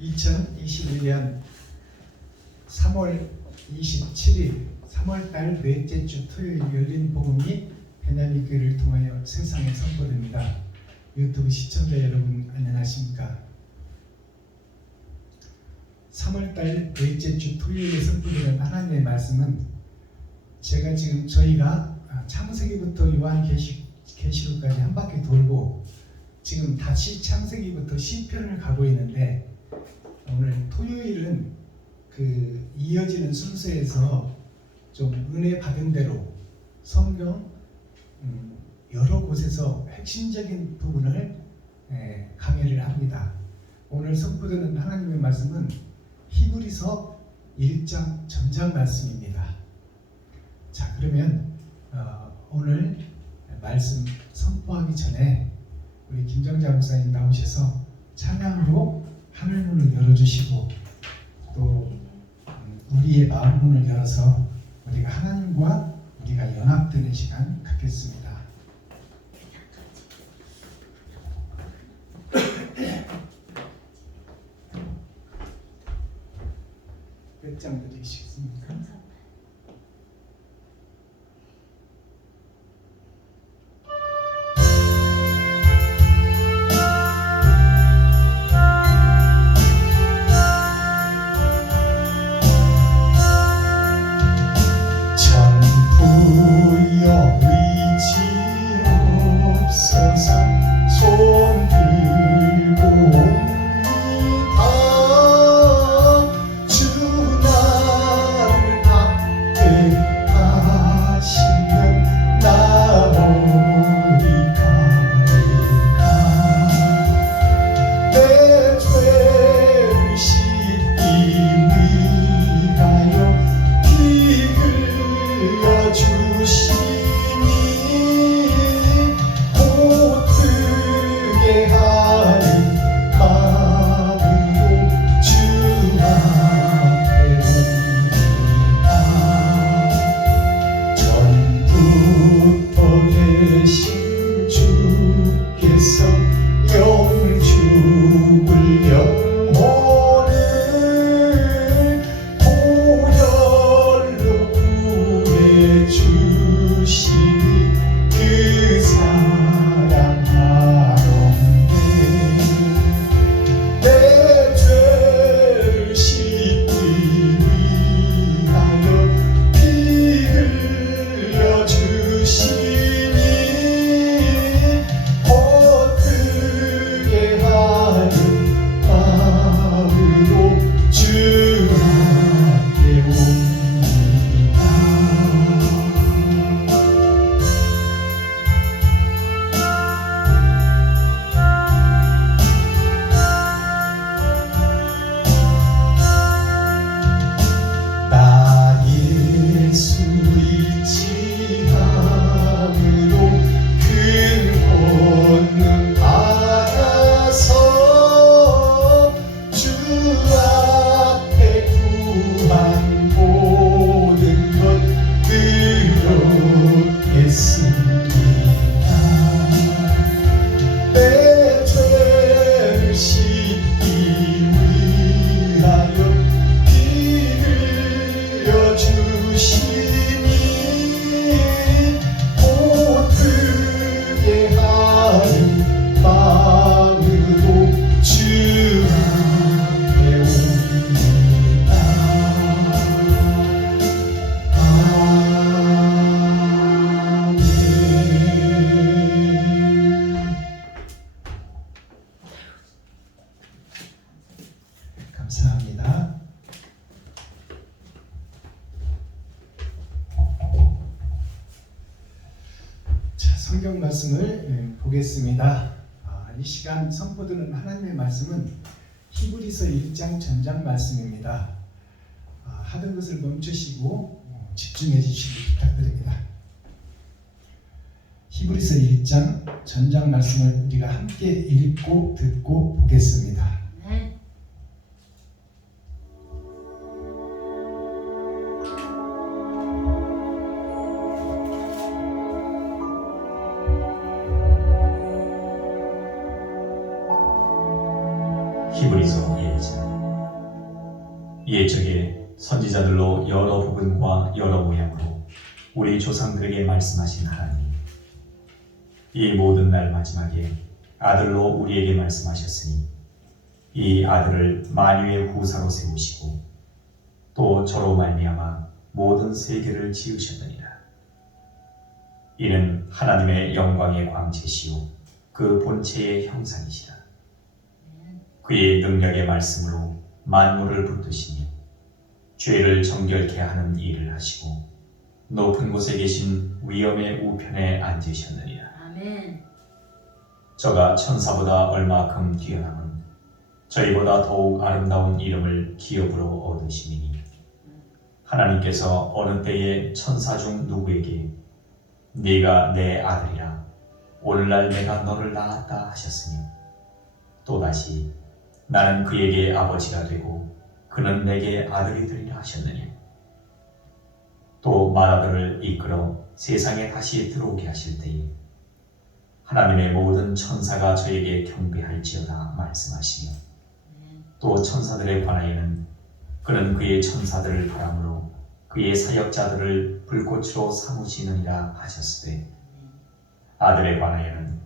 2021년 3월 27일 3월달 넷째 주 토요일 열린 복음이 베냐민 교회를 통하여 세상에 선포됩니다. 유튜브 시청자 여러분 안녕하십니까? 3월달 넷째 주 토요일에 선포되는 하나님의 말씀은 제가 지금 저희가 창세기부터 요한계시록까지 한 바퀴 돌고 지금 다시 창세기부터 시편을 가고 있는데 오늘 토요일은 그 이어지는 순서에서 좀 은혜 받은 대로 성경 여러 곳에서 핵심적인 부분을 강의를 합니다. 오늘 선포되는 하나님의 말씀은 히브리서 1장 전장 말씀입니다. 자, 그러면 오늘 말씀 선포하기 전에 우리 김정자 목사님 나오셔서 찬양으로 하늘문을 열어주시고 또 우리의 마음문을 열어서 우리가 하나님과 우리가 연합되는 시간 갖겠습니다. 몇 장 드리시겠습니까? 감사합니다. 자, 성경 말씀을 보겠습니다. 이 시간 선포되는 하나님의 말씀은 히브리서 1장 전장 말씀입니다. 하던 것을 멈추시고 집중해 주시기 부탁드립니다. 히브리서 1장 전장 말씀을 우리가 함께 읽고 듣고 보겠습니다. 히브리서 히브리서 1장. 옛적에 선지자들로 여러 부분과 여러 모양으로 우리 조상들에게 말씀하신 하나님, 이 모든 날 마지막에 아들로 우리에게 말씀하셨으니 이 아들을 만유의 후사로 세우시고 또 저로 말미암아 모든 세계를 지으셨느니라. 이는 하나님의 영광의 광채시요 그 본체의 형상이시라. 그의 능력의 말씀으로 만물을 붙드시며 죄를 정결케 하는 일을 하시고 높은 곳에 계신 위엄의 우편에 앉으셨느니라. 아멘. 저가 천사보다 얼마큼 뛰어남은 저희보다 더욱 아름다운 이름을 기업으로 얻으시니 하나님께서 어느 때에 천사 중 누구에게 네가 내 아들이라 오늘날 내가 너를 낳았다 하셨으며 또다시 나는 그에게 아버지가 되고 그는 내게 아들이 되리라 하셨느냐. 또 맏아들을 이끌어 세상에 다시 들어오게 하실 때에 하나님의 모든 천사가 저에게 경배할지어다 말씀하시며 또 천사들에 관하여는 그는 그의 천사들을 바람으로 그의 사역자들을 불꽃으로 삼으시느니라 하셨으되 아들에 관하여는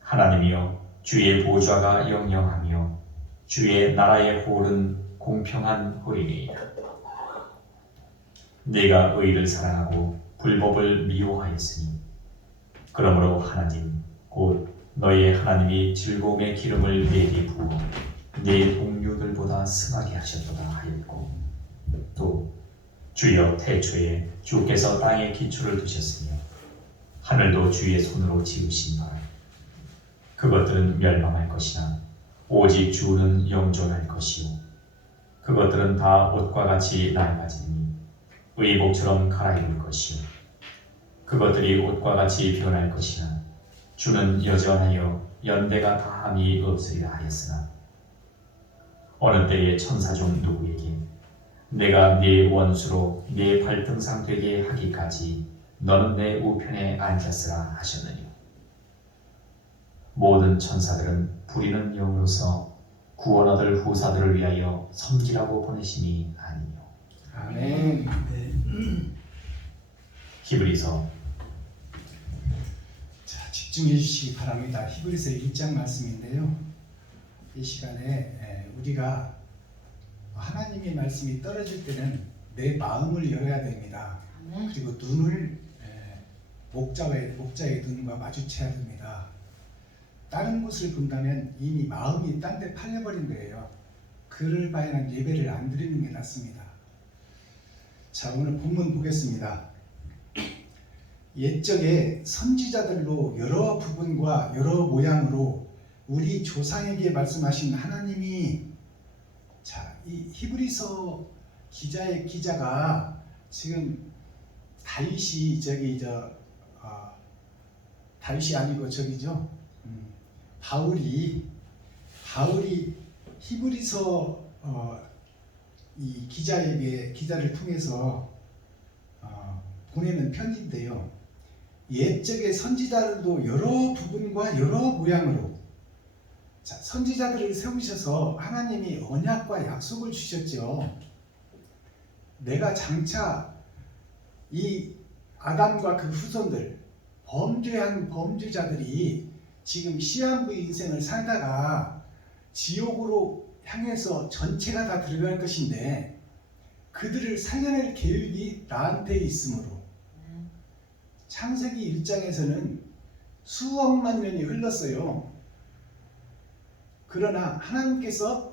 하나님이여 주의 보좌가 영영하며 주의 나라의 홀은 공평한 홀이니이다. 네가 의를 사랑하고 불법을 미워하였으니 그러므로 하나님 곧 너의 하나님이 즐거움의 기름을 내게 부어 네 동료들보다 승하게 하셨도다 하였고 또 주여 태초에 주께서 땅에 기초를 두셨으며 하늘도 주의 손으로 지으신 바라. 그것들은 멸망할 것이나 오직 주는 영존할 것이요 그것들은 다 옷과 같이 낡아지니 의복처럼 갈아입을 것이요 그것들이 옷과 같이 변할 것이나 주는 여전하여 연대가 다함이 없으리라 하였으나 어느 때에 천사 중 누구에게 내가 네 원수로 네 발등상 되게 하기까지 너는 내 우편에 앉았으라 하셨느니 모든 천사들은 부리는 영으로서 구원 얻을 후사들을 위하여 섬기라고 보내심이 아니요. 아멘. 네. 히브리서. 자, 집중해 주시기 바랍니다. 히브리서 1장 말씀인데요. 이 시간에 우리가 하나님의 말씀이 떨어질 때는 내 마음을 열어야 됩니다. 그리고 눈을 목자의 눈과 마주쳐야 됩니다. 다른 곳을 본다면 이미 마음이 딴 데 팔려버린 거예요. 그럴 바에는 예배를 안 드리는 게 낫습니다. 자, 오늘 본문 보겠습니다. 옛적에 선지자들로 여러 부분과 여러 모양으로 우리 조상에게 말씀하신 하나님이, 자, 이 히브리서 기자가 지금 다윗이 다윗이 아니고 저기죠. 바울이 히브리서 이 기자를 통해서 보내는 편지인데요. 옛적의 선지자들도 여러 부분과 여러 모양으로, 자, 선지자들을 세우셔서 하나님이 언약과 약속을 주셨죠. 내가 장차 이 아담과 그 후손들, 범죄한 범죄자들이 지금 시한부 인생을 살다가 지옥으로 향해서 전체가 다 들어갈 것인데 그들을 살려낼 계획이 나한테 있으므로 창세기 1장에서는 수억만 년이 흘렀어요. 그러나 하나님께서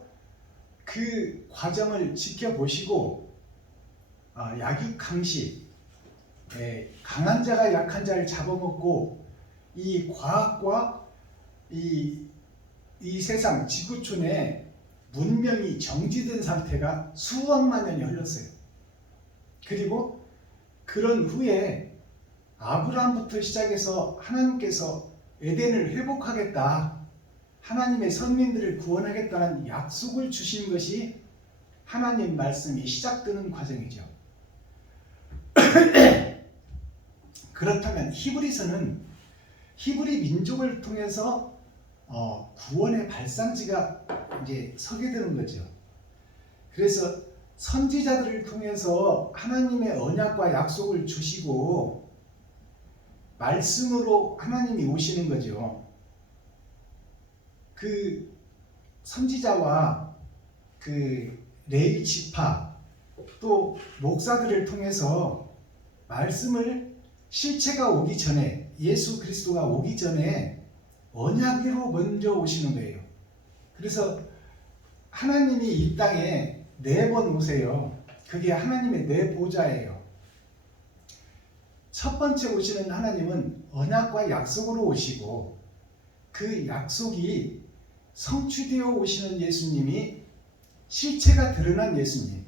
그 과정을 지켜보시고 약육강식, 강한 자가 약한 자를 잡아먹고 이 과학과 이 세상 지구촌에 문명이 정지된 상태가 수억만 년이 흘렀어요. 그리고 그런 후에 아브라함부터 시작해서 하나님께서 에덴을 회복하겠다, 하나님의 선민들을 구원하겠다는 약속을 주신 것이 하나님 말씀이 시작되는 과정이죠. 그렇다면 히브리서는 히브리 민족을 통해서 구원의 발상지가 이제 서게 되는 거죠. 그래서 선지자들을 통해서 하나님의 언약과 약속을 주시고 말씀으로 하나님이 오시는 거죠. 그 선지자와 그 레위 지파 또 목사들을 통해서 말씀을 실체가 오기 전에 예수 그리스도가 오기 전에 언약으로 먼저 오시는 거예요. 그래서 하나님이 이 땅에 4번 오세요. 그게 하나님의 4보좌예요. 첫 번째 오시는 하나님은 언약과 약속으로 오시고 그 약속이 성취되어 오시는 예수님이 실체가 드러난 예수님,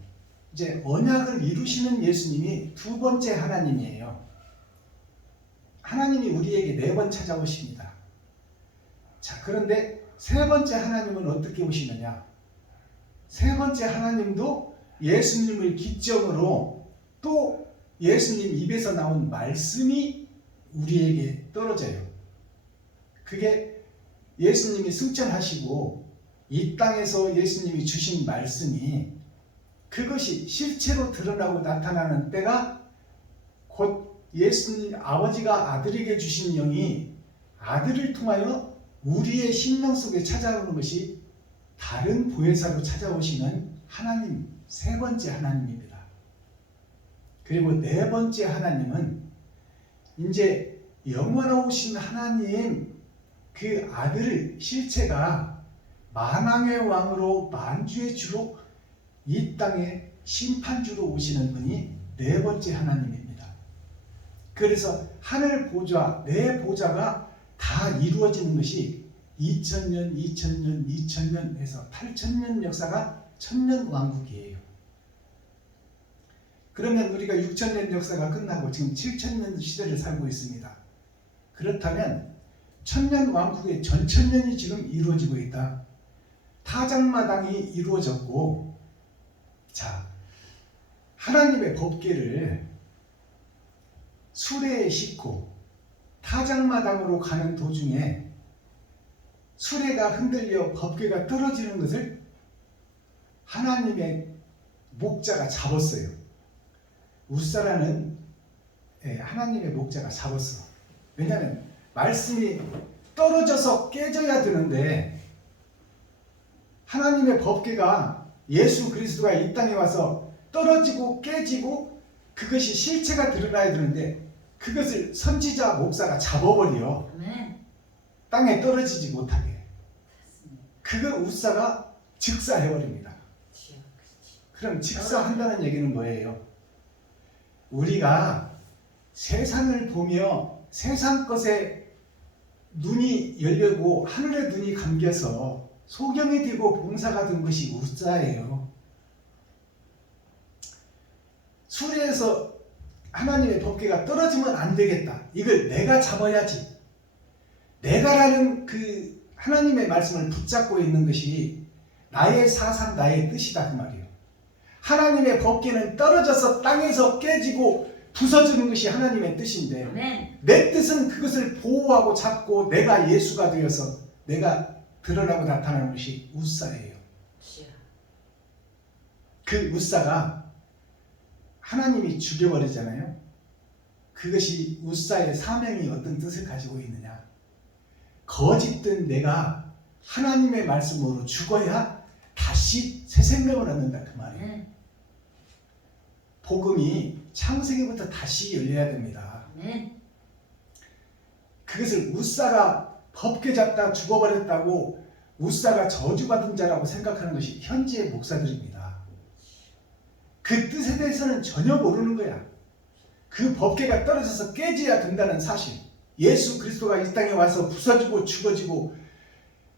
이제 언약을 이루시는 예수님이 2번째 하나님이에요. 하나님이 우리에게 4번 찾아오십니다. 자, 그런데 3번째 하나님은 어떻게 오시느냐? 3번째 하나님도 예수님을 기점으로 또 예수님 입에서 나온 말씀이 우리에게 떨어져요. 그게 예수님이 승천하시고 이 땅에서 예수님이 주신 말씀이 그것이 실체로 드러나고 나타나는 때가 곧 예수님 아버지가 아들에게 주신 영이 아들을 통하여 우리의 심령 속에 찾아오는 것이 다른 보혜사로 찾아오시는 하나님, 3번째 하나님입니다. 그리고 4번째 하나님은 이제 영원하신 하나님 그 아들 실체가 만왕의 왕으로 만주의 주로 이 땅에 심판주로 오시는 분이 4번째 하나님입니다. 그래서 하늘 보좌, 4보좌가 다 이루어지는 것이 2000년, 2000년, 2000년 해서 8000년 역사가 천년왕국이에요. 그러면 우리가 6000년 역사가 끝나고 지금 7000년 시대를 살고 있습니다. 그렇다면 천년왕국의 전천년이 지금 이루어지고 있다. 타작마당이 이루어졌고, 자, 하나님의 법궤를 수레에 싣고 타작마당으로 가는 도중에 수레가 흔들려 법궤가 떨어지는 것을 하나님의 목자가 잡았어요. 웃사라는 하나님의 목자가 잡았어. 왜냐하면 말씀이 떨어져서 깨져야 되는데 하나님의 법궤가 예수 그리스도가 이 땅에 와서 떨어지고 깨지고 그것이 실체가 드러나야 되는데 그것을 선지자 목사가 잡아버려. 땅에 떨어지지 못하게. 그거 웃사가 즉사해버립니다. 그럼 즉사한다는 얘기는 뭐예요? 우리가 세상을 보며 세상 것에 눈이 열리고 하늘의 눈이 감겨서 소경이 되고 봉사가 된 것이 웃사예요. 수레에서 하나님의 법궤가 떨어지면 안 되겠다. 이걸 내가 잡아야지. 내가라는 그 하나님의 말씀을 붙잡고 있는 것이 나의 사상, 나의 뜻이다 그 말이에요. 하나님의 법궤는 떨어져서 땅에서 깨지고 부서지는 것이 하나님의 뜻인데 내 뜻은 그것을 보호하고 잡고 내가 예수가 되어서 내가 드러나고 나타나는 것이 웃사예요. 그 웃사가 하나님이 죽여버리잖아요. 그것이 웃사의 사명이 어떤 뜻을 가지고 있느냐. 거짓된 내가 하나님의 말씀으로 죽어야 다시 새 생명을 얻는다 그 말이에요. 복음이 창세기부터 다시 열려야 됩니다. 그것을 웃사가 법궤 잡다 죽어버렸다고 웃사가 저주받은 자라고 생각하는 것이 현지의 목사들입니다. 그 뜻에 대해서는 전혀 모르는 거야. 그 법궤가 떨어져서 깨져야 된다는 사실, 예수 그리스도가 이 땅에 와서 부서지고 죽어지고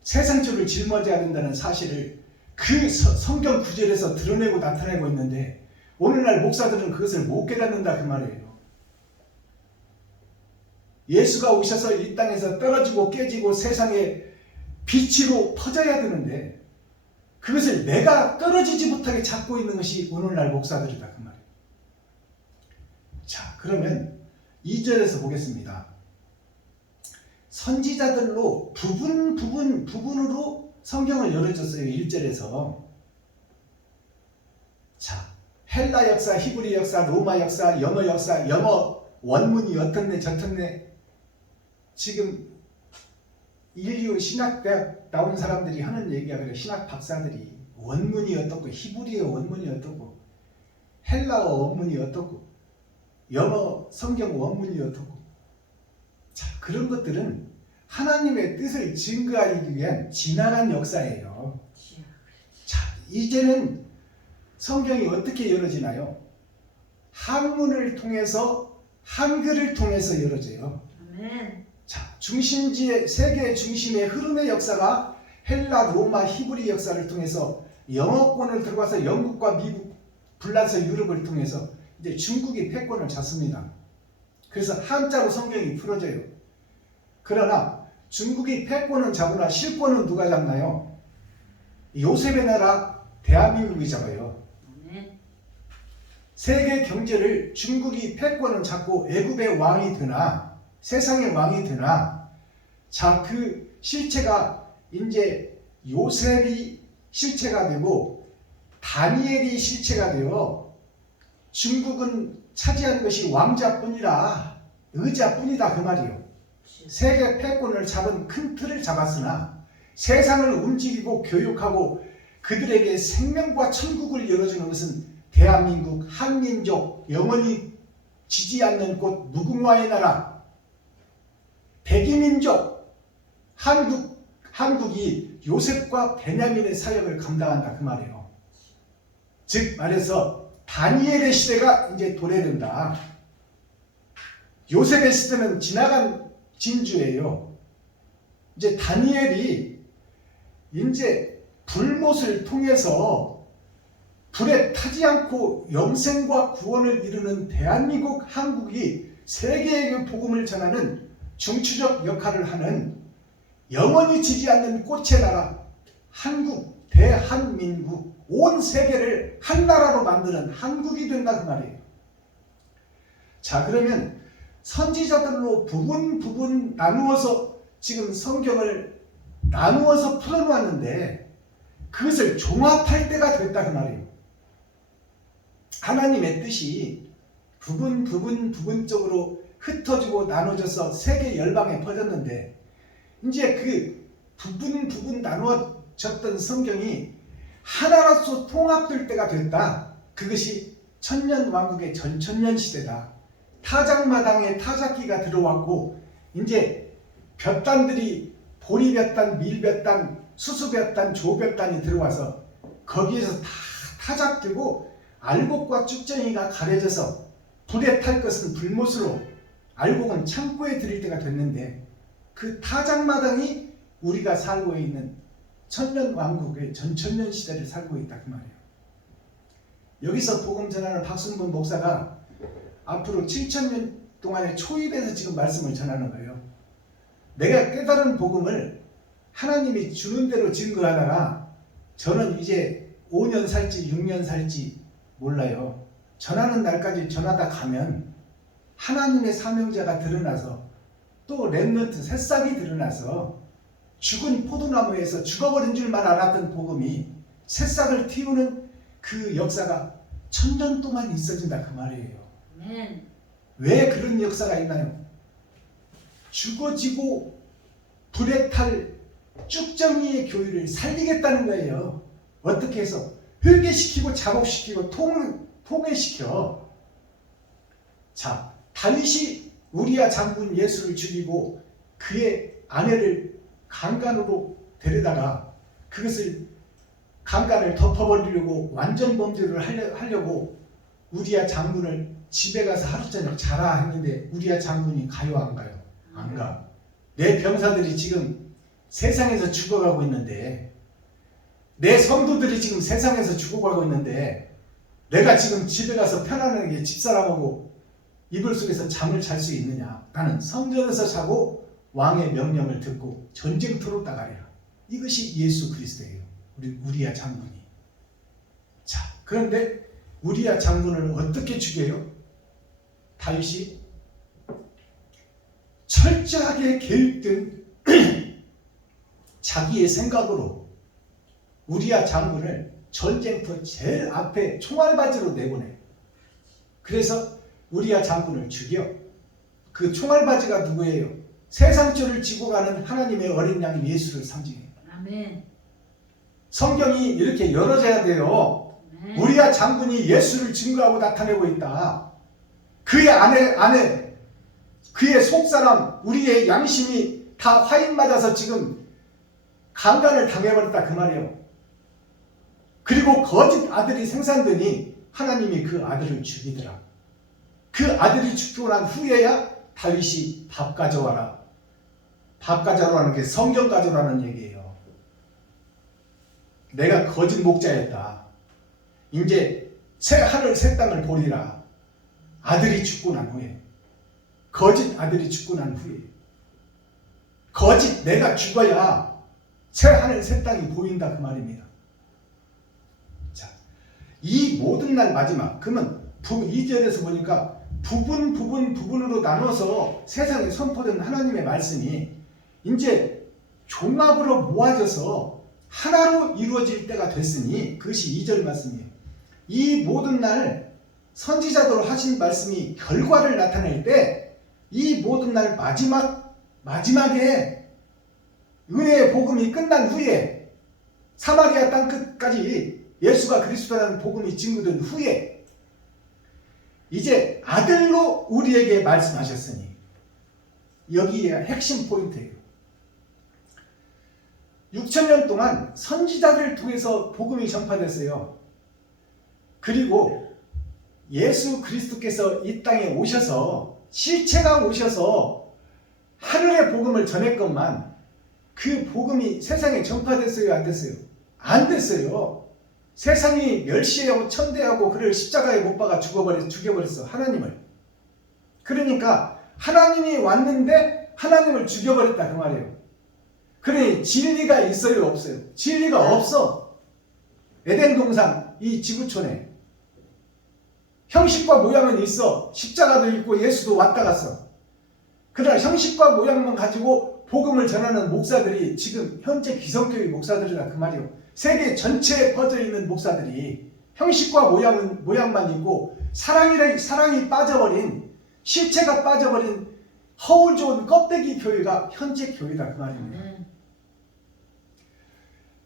세상줄을 짊어져야 된다는 사실을 그 성경 구절에서 드러내고 나타내고 있는데 오늘날 목사들은 그것을 못 깨닫는다 그 말이에요. 예수가 오셔서 이 땅에서 떨어지고 깨지고 세상에 빛으로 퍼져야 되는데 그것을 내가 떨어지지 못하게 잡고 있는 것이 오늘날 목사들이다 그 말이에요. 자, 그러면 2절에서 보겠습니다. 선지자들로 부분으로 성경을 열어줬어요. 1절에서. 자, 헬라 역사, 히브리 역사, 로마 역사, 영어 원문이 어떻네 저떻네. 지금 인류 신학대학 나온 사람들이 하는 얘기가 그래. 신학 박사들이 원문이 어떻고, 히브리어 원문이 어떻고, 헬라어 원문이 어떻고, 영어 성경 원문이 어떻고. 자, 그런 것들은 하나님의 뜻을 증거하기 위한 지나간 역사예요. 자, 이제는 성경이 어떻게 열어지나요? 한문을 통해서, 한글을 통해서 열어져요. 아멘. 자, 중심지의, 세계 중심의 흐름의 역사가 헬라, 로마, 히브리 역사를 통해서 영어권을 들어가서 영국과 미국, 불란서 유럽을 통해서 이제 중국이 패권을 잡습니다. 그래서 한자로 성경이 풀어져요. 그러나 중국이 패권은 잡으나 실권은 누가 잡나요? 요셉의 나라 대한민국이 잡아요. 아멘. 세계 경제를 중국이 패권을 잡고 애굽의 왕이 되나 세상의 왕이 되나, 자, 그 실체가 이제 요셉이 실체가 되고 다니엘이 실체가 되어 중국은 차지한 것이 왕자뿐이라 의자뿐이다 그 말이에요. 세계 패권을 잡은 큰 틀을 잡았으나 세상을 움직이고 교육하고 그들에게 생명과 천국을 열어주는 것은 대한민국, 한민족, 영원히 지지 않는 곳 무궁화의 나라 백이민족 한국이 요셉과 베냐민의 사역을 감당한다 그 말이에요. 즉 말해서 다니엘의 시대가 이제 도래된다. 요셉의 시대는 지나간 진주예요. 이제 다니엘이 이제 불못을 통해서 불에 타지 않고 영생과 구원을 이루는 대한민국 한국이 세계의 복음을 전하는 중추적 역할을 하는 영원히 지지 않는 꽃의 나라 한국, 대한민국, 온 세계를 한 나라로 만드는 한국이 된다 그 말이에요. 자, 그러면 선지자들로 부분 나누어서 지금 성경을 나누어서 풀어놓았는데 그것을 종합할 때가 됐다 그 말이에요. 하나님의 뜻이 부분적으로 흩어지고 나눠져서 세계 열방에 퍼졌는데 이제 그 부분 나누어졌던 성경이 하나로서 통합될 때가 됐다. 그것이 천년왕국의 전천년 시대다. 타작마당에 타작기가 들어왔고 이제 볕단들이 보리볕단, 밀볕단, 수수볕단, 조볕단이 들어와서 거기에서 다 타작되고 알곡과 쭉정이가 가려져서 불에 탈 것은 불못으로 알곡은 창고에 들일 때가 됐는데 그 타작마당이 우리가 살고 있는 천년왕국의 전천년 시대를 살고 있다 그 말이에요. 여기서 복음 전하는 박순범 목사가 앞으로 7,000년 동안의 초입에서 지금 말씀을 전하는 거예요. 내가 깨달은 복음을 하나님이 주는 대로 증거하다가 저는 이제 5년 살지 6년 살지 몰라요. 전하는 날까지 전하다 가면 하나님의 사명자가 드러나서 또 렘넌트 새싹이 드러나서 죽은 포도나무에서 죽어버린 줄만 알았던 복음이 새싹을 틔우는 그 역사가 1000년 동안 있어진다 그 말이에요. 아멘. 왜 그런 역사가 있나요? 죽어지고 불에 탈 쭉정이의 교회를 살리겠다는 거예요. 어떻게 해서? 회개시키고 작업시키고 통회시켜. 자, 다윗이 우리야 장군 예수를 죽이고 그의 아내를 강간으로 데려다가 그것을 강간을 덮어버리려고 완전 범죄를 하려고 우리야 장군을 집에 가서 하루 저녁 자라 했는데 우리야 장군이 가요 안 가요? 안 가. 내 병사들이 지금 세상에서 죽어가고 있는데 내 성도들이 지금 세상에서 죽어가고 있는데 내가 지금 집에 가서 편안하게 집사람하고 이불 속에서 잠을 잘 수 있느냐? 나는 성전에서 자고 왕의 명령을 듣고 전쟁터로 나가리라. 이것이 예수 그리스도예요. 우리야 장군이. 자, 그런데 우리야 장군을 어떻게 죽여요? 다윗이 철저하게 계획된 자기의 생각으로 우리야 장군을 전쟁터 제일 앞에 총알바지로 내보내. 그래서 우리야 장군을 죽여. 그 총알바지가 누구예요? 세상죄를 지고 가는 하나님의 어린 양 예수를 상징해요. 아멘. 성경이 이렇게 열어져야 돼요. 아멘. 우리야 장군이 예수를 증거하고 나타내고 있다. 그의 안에 그의 속사람, 우리의 양심이 다 화인 맞아서 지금 강간을 당해버렸다 그 말이에요. 그리고 거짓 아들이 생산되니 하나님이 그 아들을 죽이더라. 그 아들이 죽고 난 후에야 다윗이 밥 가져와라. 밥 가져오라는 게 성경 가져오라는 얘기예요. 내가 거짓 목자였다. 이제 새 하늘 새 땅을 보리라. 아들이 죽고 난 후에. 거짓 아들이 죽고 난 후에. 거짓 내가 죽어야 새 하늘 새 땅이 보인다 그 말입니다. 자, 이 모든 날 마지막. 그러면 2절에서 보니까 부분으로 나눠서 세상에 선포된 하나님의 말씀이 이제 종합으로 모아져서 하나로 이루어질 때가 됐으니 그것이 2절 말씀이에요. 이 모든 날 선지자들로 하신 말씀이 결과를 나타낼 때 이 모든 날 마지막에 은혜의 복음이 끝난 후에 사마리아 땅 끝까지 예수가 그리스도라는 복음이 증거된 후에 이제 아들로 우리에게 말씀하셨으니 여기에 핵심 포인트예요. 6,000년 동안 선지자를 통해서 복음이 전파됐어요. 그리고 예수 그리스도께서 이 땅에 오셔서 실체가 오셔서 하늘의 복음을 전했건만 그 복음이 세상에 전파됐어요? 안 됐어요? 안 됐어요. 세상이 멸시하고 천대하고 그를 십자가에 못 박아 죽여버렸어. 하나님을. 그러니까 하나님이 왔는데 하나님을 죽여버렸다 그 말이에요. 그러니 진리가 있어요? 없어요? 진리가 없어. 에덴 동산 이 지구촌에 형식과 모양은 있어. 십자가도 있고 예수도 왔다 갔어. 그러나 형식과 모양만 가지고 복음을 전하는 목사들이 지금 현재 기성교회 목사들이라 그 말이에요. 세계 전체에 퍼져 있는 목사들이 형식과 모양만 있고 사랑이 빠져버린, 실체가 빠져버린 허울 좋은 껍데기 교회가 현재 교회다 그 말입니다.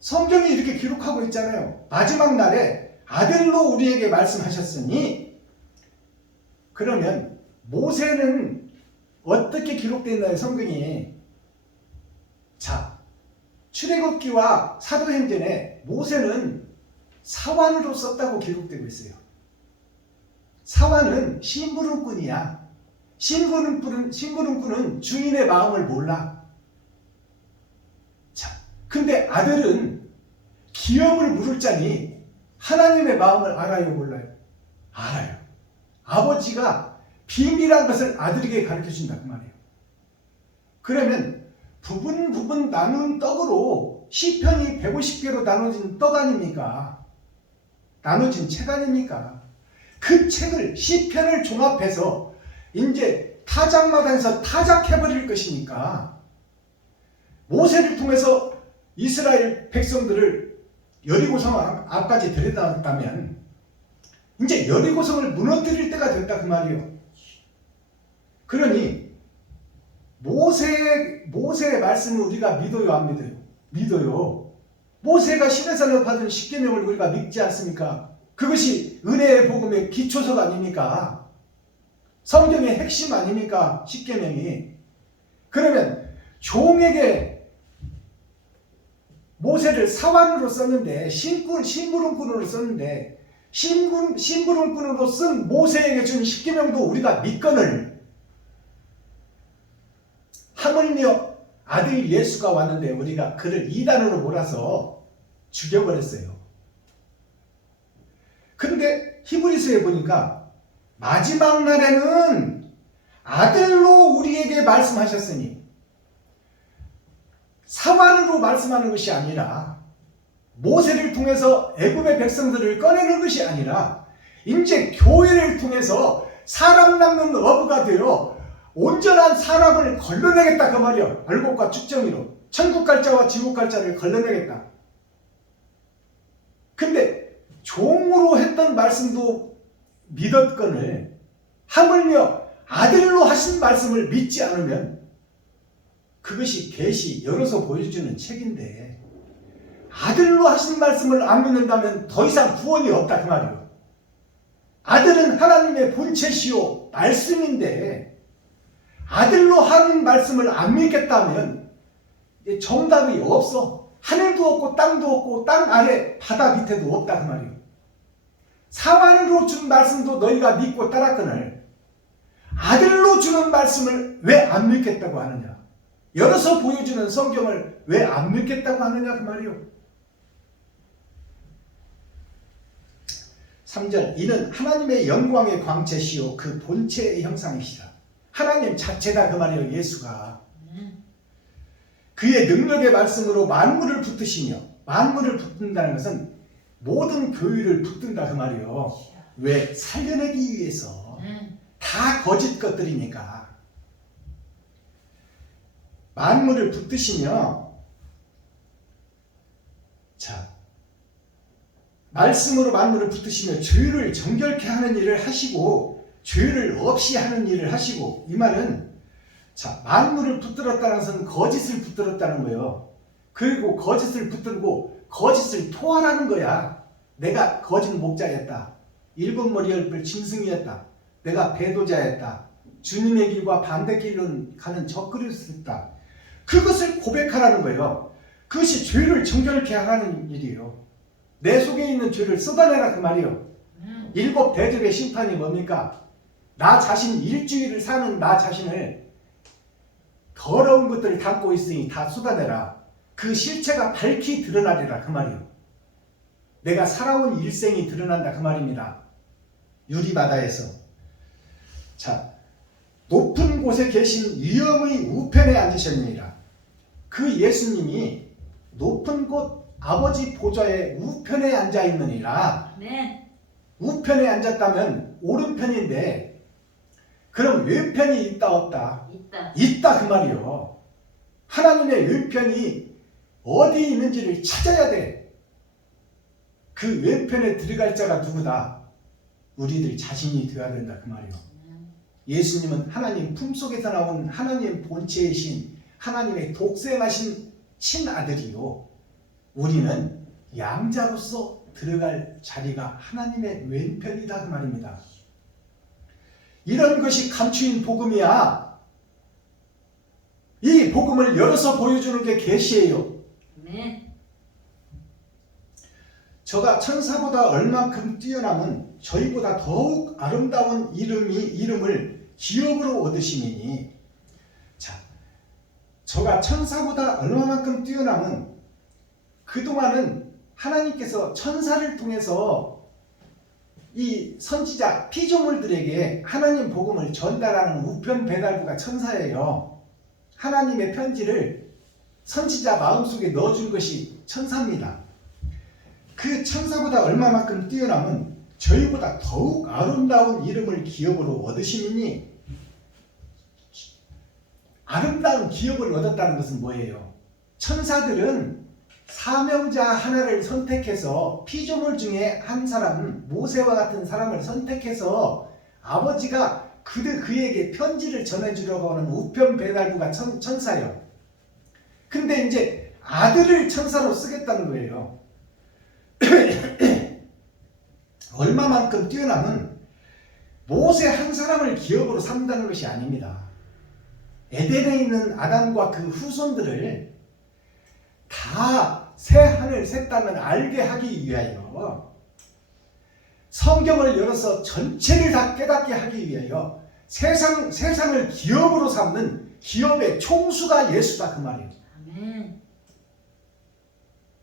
성경이 이렇게 기록하고 있잖아요. 마지막 날에 아들로 우리에게 말씀하셨으니 그러면 모세는 어떻게 기록되어 있나요? 성경이. 자, 출애굽기와 사도행전에 모세는 사환으로 썼다고 기록되고 있어요. 사환은 심부름꾼이야. 심부름꾼은 주인의 마음을 몰라. 자, 근데 아들은 기업을 물을 자니 하나님의 마음을 알아요, 몰라요? 알아요. 아버지가 비밀한 것을 아들에게 가르쳐준다 그 말이에요. 그러면 부분 나눈 떡으로 시편이 150개로 나눠진 떡 아닙니까? 나눠진 책 아닙니까? 그 책을 시편을 종합해서 이제 타작마당에서 타작해버릴 것이니까 모세를 통해서 이스라엘 백성들을 여리고성 앞까지 데려다놨다면 이제 여리고성을 무너뜨릴 때가 됐다 그 말이에요. 그러니 모세의 말씀을 우리가 믿어요, 안 믿어요? 믿어요. 모세가 시내산에서 받은 십계명을 우리가 믿지 않습니까? 그것이 은혜의 복음의 기초석 아닙니까? 성경의 핵심 아닙니까? 십계명이. 그러면 종에게 모세를 사환으로 썼는데 심부름꾼으로 썼는데 심부름꾼으로 쓴 모세에게 준 십계명도 우리가 믿거늘 하물며 아들 예수가 왔는데 우리가 그를 이단으로 몰아서 죽여버렸어요. 그런데 히브리서에 보니까 마지막 날에는 아들로 우리에게 말씀하셨으니 사환으로 말씀하는 것이 아니라 모세를 통해서 애굽의 백성들을 꺼내는 것이 아니라 이제 교회를 통해서 사람 낳는 어부가 되어 온전한 사람을 걸러내겠다 그 말이요. 알곡과 쭉정이로 천국 갈 자와 지옥 갈 자를 걸러내겠다. 근데 종으로 했던 말씀도 믿었거늘 하물며 아들로 하신 말씀을 믿지 않으면 그것이 계시 열어서 보여주는 책인데 아들로 하신 말씀을 안 믿는다면 더 이상 구원이 없다 그 말이에요. 아들은 하나님의 본체시요 말씀인데 아들로 하는 말씀을 안 믿겠다면 정답이 없어. 하늘도 없고 땅도 없고 땅 아래 바다 밑에도 없다 그 말이에요. 사관으로 준 말씀도 너희가 믿고 따랐거늘 아들로 주는 말씀을 왜 안 믿겠다고 하느냐. 열어서 보여주는 성경을 왜 안 믿겠다고 하느냐 그 말이요. 3절 이는 하나님의 영광의 광채시요 그 본체의 형상이시라. 하나님 자체다 그 말이요. 예수가 그의 능력의 말씀으로 만물을 붙드시며 만물을 붙든다는 것은 모든 교회를 붙든다 그 말이요. 왜? 살려내기 위해서. 다 거짓 것들이니까. 만물을 붙드시며 자 말씀으로 만물을 붙드시며 죄를 정결케 하는 일을 하시고 죄를 없이 하는 일을 하시고. 이 말은 자 만물을 붙들었다는 것은 거짓을 붙들었다는 거예요. 그리고 거짓을 붙들고 거짓을 토하라는 거야. 내가 거짓 목자였다. 일곱 머리 열불 짐승이었다. 내가 배도자였다. 주님의 길과 반대길로 가는 적그리스도였다. 그것을 고백하라는 거예요. 그것이 죄를 정결케 하는 일이에요. 내 속에 있는 죄를 쏟아내라 그 말이에요. 일곱 대접의 심판이 뭡니까? 나 자신 일주일을 사는 나 자신을 더러운 것들을 담고 있으니 다 쏟아내라. 그 실체가 밝히 드러나리라 그 말이에요. 내가 살아온 일생이 드러난다 그 말입니다. 유리바다에서. 자, 높은 곳에 계신 위엄의 우편에 앉으셨느니라. 그 예수님이 높은 곳 아버지 보좌의 우편에 앉아 있느니라. 네. 우편에 앉았다면 오른편인데 그럼 왼편이 있다 없다? 있다. 있다 그 말이요. 하나님의 왼편이 어디 있는지를 찾아야 돼. 그 왼편에 들어갈 자가 누구다? 우리들 자신이 되어야 된다 그 말이요. 예수님은 하나님 품속에서 나온 하나님 본체이신 하나님의 독생하신 친아들이요. 우리는 양자로서 들어갈 자리가 하나님의 왼편이다 그 말입니다. 이런 것이 감추인 복음이야. 이 복음을 열어서 보여주는 게 계시예요. 네. 저가 천사보다 얼만큼 뛰어남은 저희보다 더욱 아름다운 이름을 기업으로 얻으시니. 자, 저가 천사보다 얼마만큼 뛰어남은 그동안은 하나님께서 천사를 통해서 이 선지자 피조물들에게 하나님 복음을 전달하는 우편 배달부가 천사예요. 하나님의 편지를 선지자 마음속에 넣어준 것이 천사입니다. 그 천사보다 얼마만큼 뛰어남은 저희보다 더욱 아름다운 이름을 기업으로 얻으시니. 아름다운 기업을 얻었다는 것은 뭐예요? 천사들은 사명자 하나를 선택해서 피조물 중에 한 사람, 모세와 같은 사람을 선택해서 아버지가 그에게 편지를 전해주려고 하는 우편 배달부가 천사예요. 근데 이제 아들을 천사로 쓰겠다는 거예요. 얼마만큼 뛰어남은 모세 한 사람을 기업으로 삼다는 것이 아닙니다. 에덴에 있는 아담과 그 후손들을 다 새 하늘 새 땅을 알게 하기 위하여, 성경을 열어서 전체를 다 깨닫게 하기 위하여 세상을 기업으로 삼는 기업의 총수가 예수다 그 말이에요. 아멘.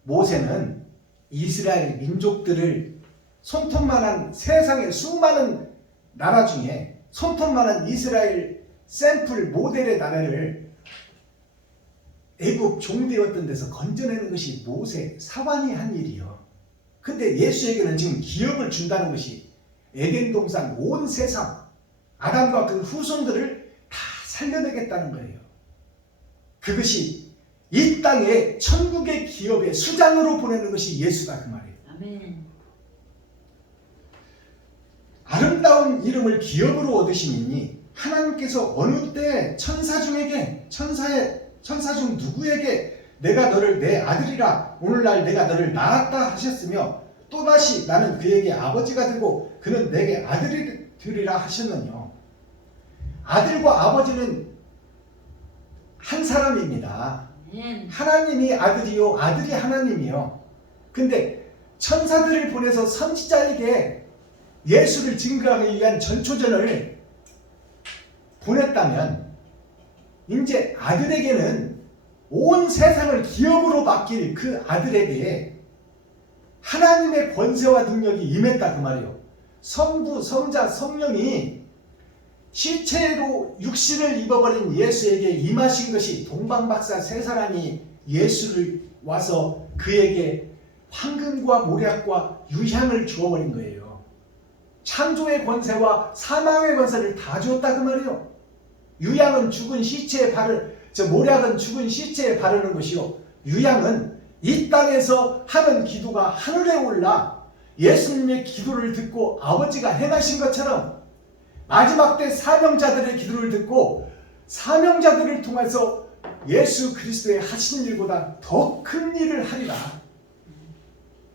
모세는 이스라엘 민족들을 손톱만한 세상의 수많은 나라 중에 손톱만한 이스라엘 샘플 모델의 나라를 애굽 종되었던 데서 건져내는 것이 모세 사관이 한 일이요. 근데 예수에게는 지금 기업을 준다는 것이 에덴 동산 온 세상 아담과 그 후손들을 다 살려내겠다는 거예요. 그것이 이 땅에 천국의 기업의 수장으로 보내는 것이 예수다 그 말이에요. 아멘. 아름다운 이름을 기업으로 얻으시니 하나님께서 어느 때 천사 중 누구에게 내가 너를 내 아들이라 오늘날 내가 너를 낳았다 하셨으며 또다시 나는 그에게 아버지가 되고 그는 내게 아들이 되리라 하셨느뇨. 아들과 아버지는 한 사람입니다. 아멘. 하나님이 아들이요 아들이 하나님이요. 근데 천사들을 보내서 선지자에게 예수를 증거하기 위한 전초전을 보냈다면 이제 아들에게는 온 세상을 기업으로 맡길 그 아들에게 하나님의 권세와 능력이 임했다 그 말이에요. 성부, 성자, 성령이 실체로 육신을 입어버린 예수에게 임하신 것이 동방박사 세 사람이 예수를 와서 그에게 황금과 모략과 유향을 주어버린 거예요. 창조의 권세와 사망의 권세를 다 주었다 그 말이에요. 유향은 죽은 시체에 모략은 죽은 시체에 바르는 것이요. 유향은 이 땅에서 하는 기도가 하늘에 올라 예수님의 기도를 듣고 아버지가 행하신 것처럼 마지막 때 사명자들의 기도를 듣고 사명자들을 통해서 예수 그리스도의 하신 일보다 더 큰 일을 하리라.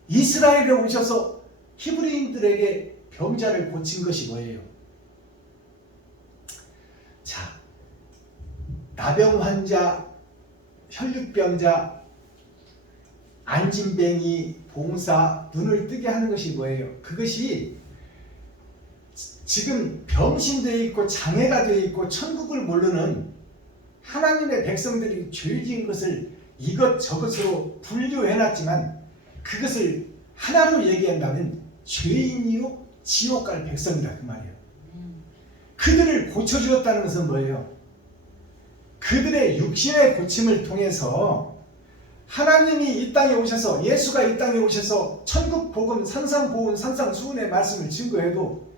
이스라엘에 오셔서 히브리인들에게 병자를 고친 것이 뭐예요? 자, 나병 환자, 혈육병자, 안진뱅이, 봉사, 눈을 뜨게 하는 것이 뭐예요? 그것이 지금 병신되어 있고 장애가 되어 있고 천국을 모르는 하나님의 백성들이 죄지은 것을 이것저것으로 분류해놨지만 그것을 하나로 얘기한다면 죄인이요 지옥 갈 백성이다 그 말이에요. 그들을 고쳐주었다는 것은 뭐예요? 그들의 육신의 고침을 통해서 하나님이 이 땅에 오셔서 예수가 이 땅에 오셔서 천국 복음 산상보훈 산상수훈의 말씀을 증거해도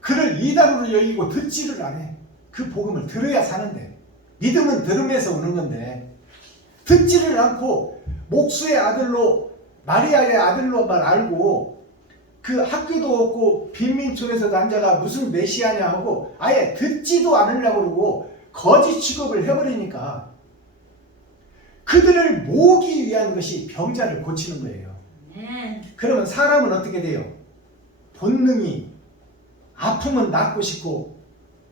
그를 이단으로 여기고 듣지를 않아. 그 복음을 들어야 사는데 믿음은 들음에서 오는 건데 듣지를 않고 목수의 아들로 마리아의 아들로만 알고 그 학교도 없고 빈민촌에서 남자가 무슨 메시아냐 하고 아예 듣지도 않으려고 그러고 거짓 취급을 해버리니까 그들을 모으기 위한 것이 병자를 고치는 거예요. 그러면 사람은 어떻게 돼요? 본능이 아프면 낫고 싶고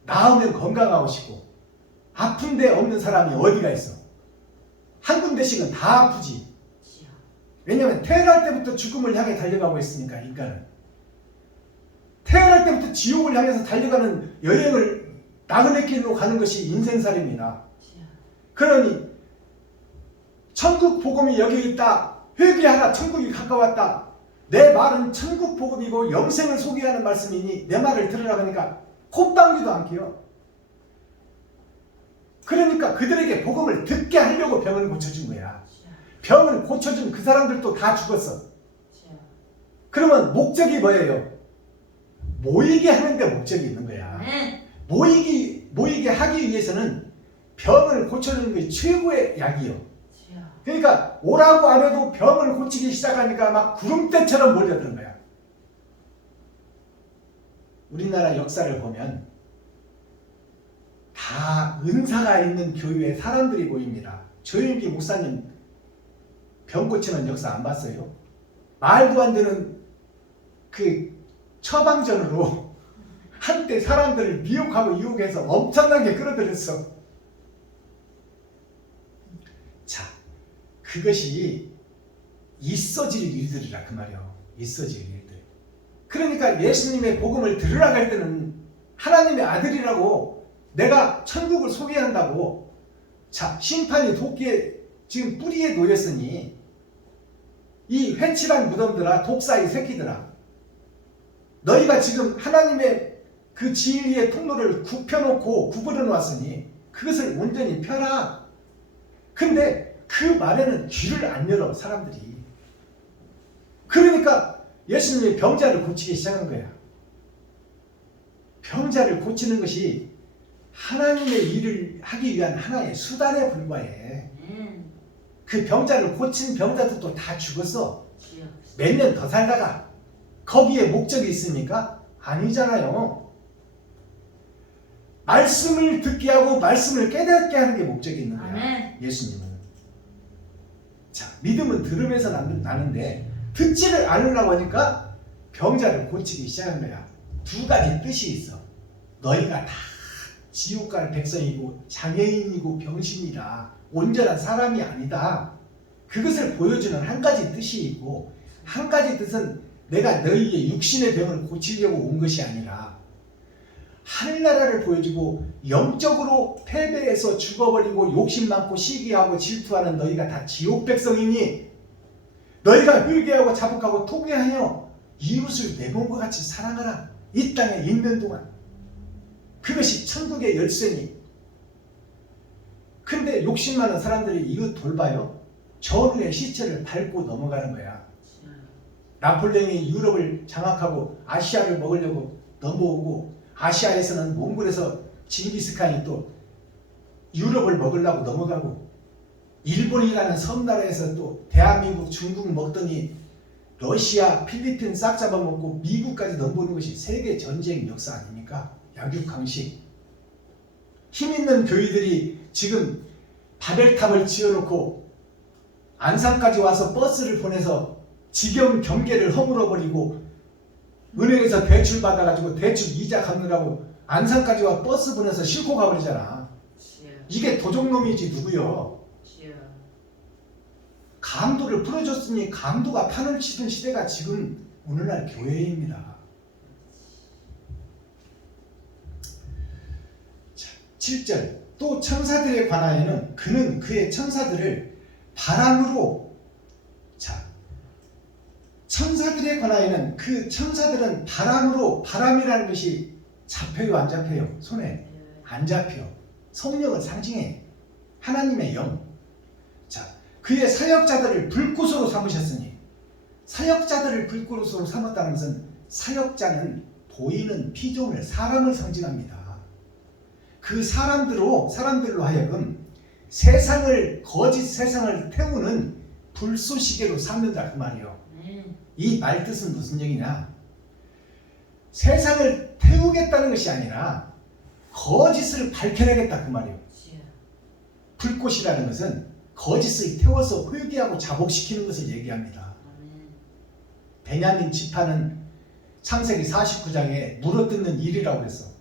나으면 건강하고 싶고 아픈데 없는 사람이 어디가 있어? 한 군데씩은 다 아프지. 왜냐하면 태어날 때부터 죽음을 향해 달려가고 있으니까 인간은 태어날 때부터 지옥을 향해서 달려가는 여행을 나그네 길로 가는 것이 인생살입니다. 그러니 천국 복음이 여기 있다. 회개하라 천국이 가까웠다. 내 말은 천국 복음이고 영생을 소개하는 말씀이니 내 말을 들으라고 하니까 콧방귀도 안 뀌어. 그러니까 그들에게 복음을 듣게 하려고 병을 고쳐준 거야. 병을 고쳐준 그 사람들도 다 죽었어. 그러면 목적이 뭐예요? 모이게 하는데 목적이 있는 거야. 모이게 하기 위해서는 병을 고쳐주는 것이 최고의 약이요. 그러니까 오라고 안 해도 병을 고치기 시작하니까 막 구름대처럼 몰려드는 거야. 우리나라 역사를 보면 다 은사가 있는 교회에 사람들이 보입니다. 조윤기 목사님 병 고치는 역사 안 봤어요? 말도 안 되는 그 처방전으로 한때 사람들을 미혹하고 유혹해서 엄청나게 끌어들였어. 자, 그것이 있어질 일들이라 그 말이요. 있어질 일들. 그러니까 예수님의 복음을 들으라고 할 때는 하나님의 아들이라고 내가 천국을 소개한다고. 자, 심판이 도끼에 지금 뿌리에 놓였으니 이 회칠한 무덤들아, 독사의 새끼들아, 너희가 지금 하나님의 그 진리의 통로를 굽혀놓고 구부려 놓았으니 그것을 온전히 펴라. 근데 그 말에는 귀를 안 열어 사람들이. 그러니까 예수님이 병자를 고치기 시작한 거야. 병자를 고치는 것이 하나님의 일을 하기 위한 하나의 수단에 불과해. 아멘. 그 병자를 고친 병자들도 다 죽었어. 주여. 몇 년 더 살다가. 거기에 목적이 있습니까? 아니잖아요. 말씀을 듣게 하고 말씀을 깨닫게 하는 게 목적이 있는 거야. 아멘. 예수님은. 자, 믿음은 들음에서 나는데 듣지를 않으려고 하니까 병자를 고치기 시작한 거야. 두 가지 뜻이 있어. 너희가 다 지옥 갈 백성이고 장애인이고 병신이라 온전한 사람이 아니다. 그것을 보여주는 한 가지 뜻이 있고, 한 가지 뜻은 내가 너희의 육신의 병을 고치려고 온 것이 아니라 하늘나라를 보여주고, 영적으로 패배해서 죽어버리고 욕심 많고 시기하고 질투하는 너희가 다 지옥 백성이니 너희가 회개하고 자복하고 통회하여 이웃을 내 몸과 같이 사랑하라. 이 땅에 있는 동안. 그것이 천국의 열쇠니. 근데 욕심 많은 사람들이 이웃 돌봐요. 전우의 시체를 밟고 넘어가는 거야. 주여. 나폴레옹이 유럽을 장악하고 아시아를 먹으려고 넘어오고, 아시아에서는 몽골에서 징기스칸이 또 유럽을 먹으려고 넘어가고, 일본이라는 섬나라에서 또 대한민국, 중국 먹더니 러시아, 필리핀 싹 잡아먹고 미국까지 넘보는 것이 세계 전쟁 역사 아닙니까? 약육강식. 힘 있는 교회들이 지금 바벨탑을 지어놓고 안산까지 와서 버스를 보내서 지경 경계를 허물어버리고 은행에서 대출 받아가지고 대출 이자 갚느라고 안산까지 와 버스 보내서 싣고 가버리잖아. 주여. 이게 도적놈이지 누구요? 주여. 강도를 풀어줬으니 강도가 판을 치던 시대가 지금 오늘날 교회입니다. 자, 7절. 또 천사들에 관하여는 그는 그의 천사들을 바람으로, 자, 천사들에 관하여는 그 천사들은 바람으로, 바람이라는 것이 잡혀요 안 잡혀요? 손에 안 잡혀. 성령을 상징해. 하나님의 영. 자, 그의 사역자들을 불꽃으로 삼으셨으니, 사역자들을 불꽃으로 삼았다는 것은 사역자는 보이는 피조물, 사람을 상징합니다. 그 사람들로 하여금 세상을, 거짓 세상을 태우는 불쏘시개로 삼는다 그 말이에요. 이 말 뜻은 무슨 얘기냐? 세상을 태우겠다는 것이 아니라 거짓을 밝혀내겠다 그 말이에요. 주여. 불꽃이라는 것은 거짓을 태워서 회개하고 자복시키는 것을 얘기합니다. 아멘. 베냐민 지파는 창세기 49장에 물어뜯는 일이라고 했어.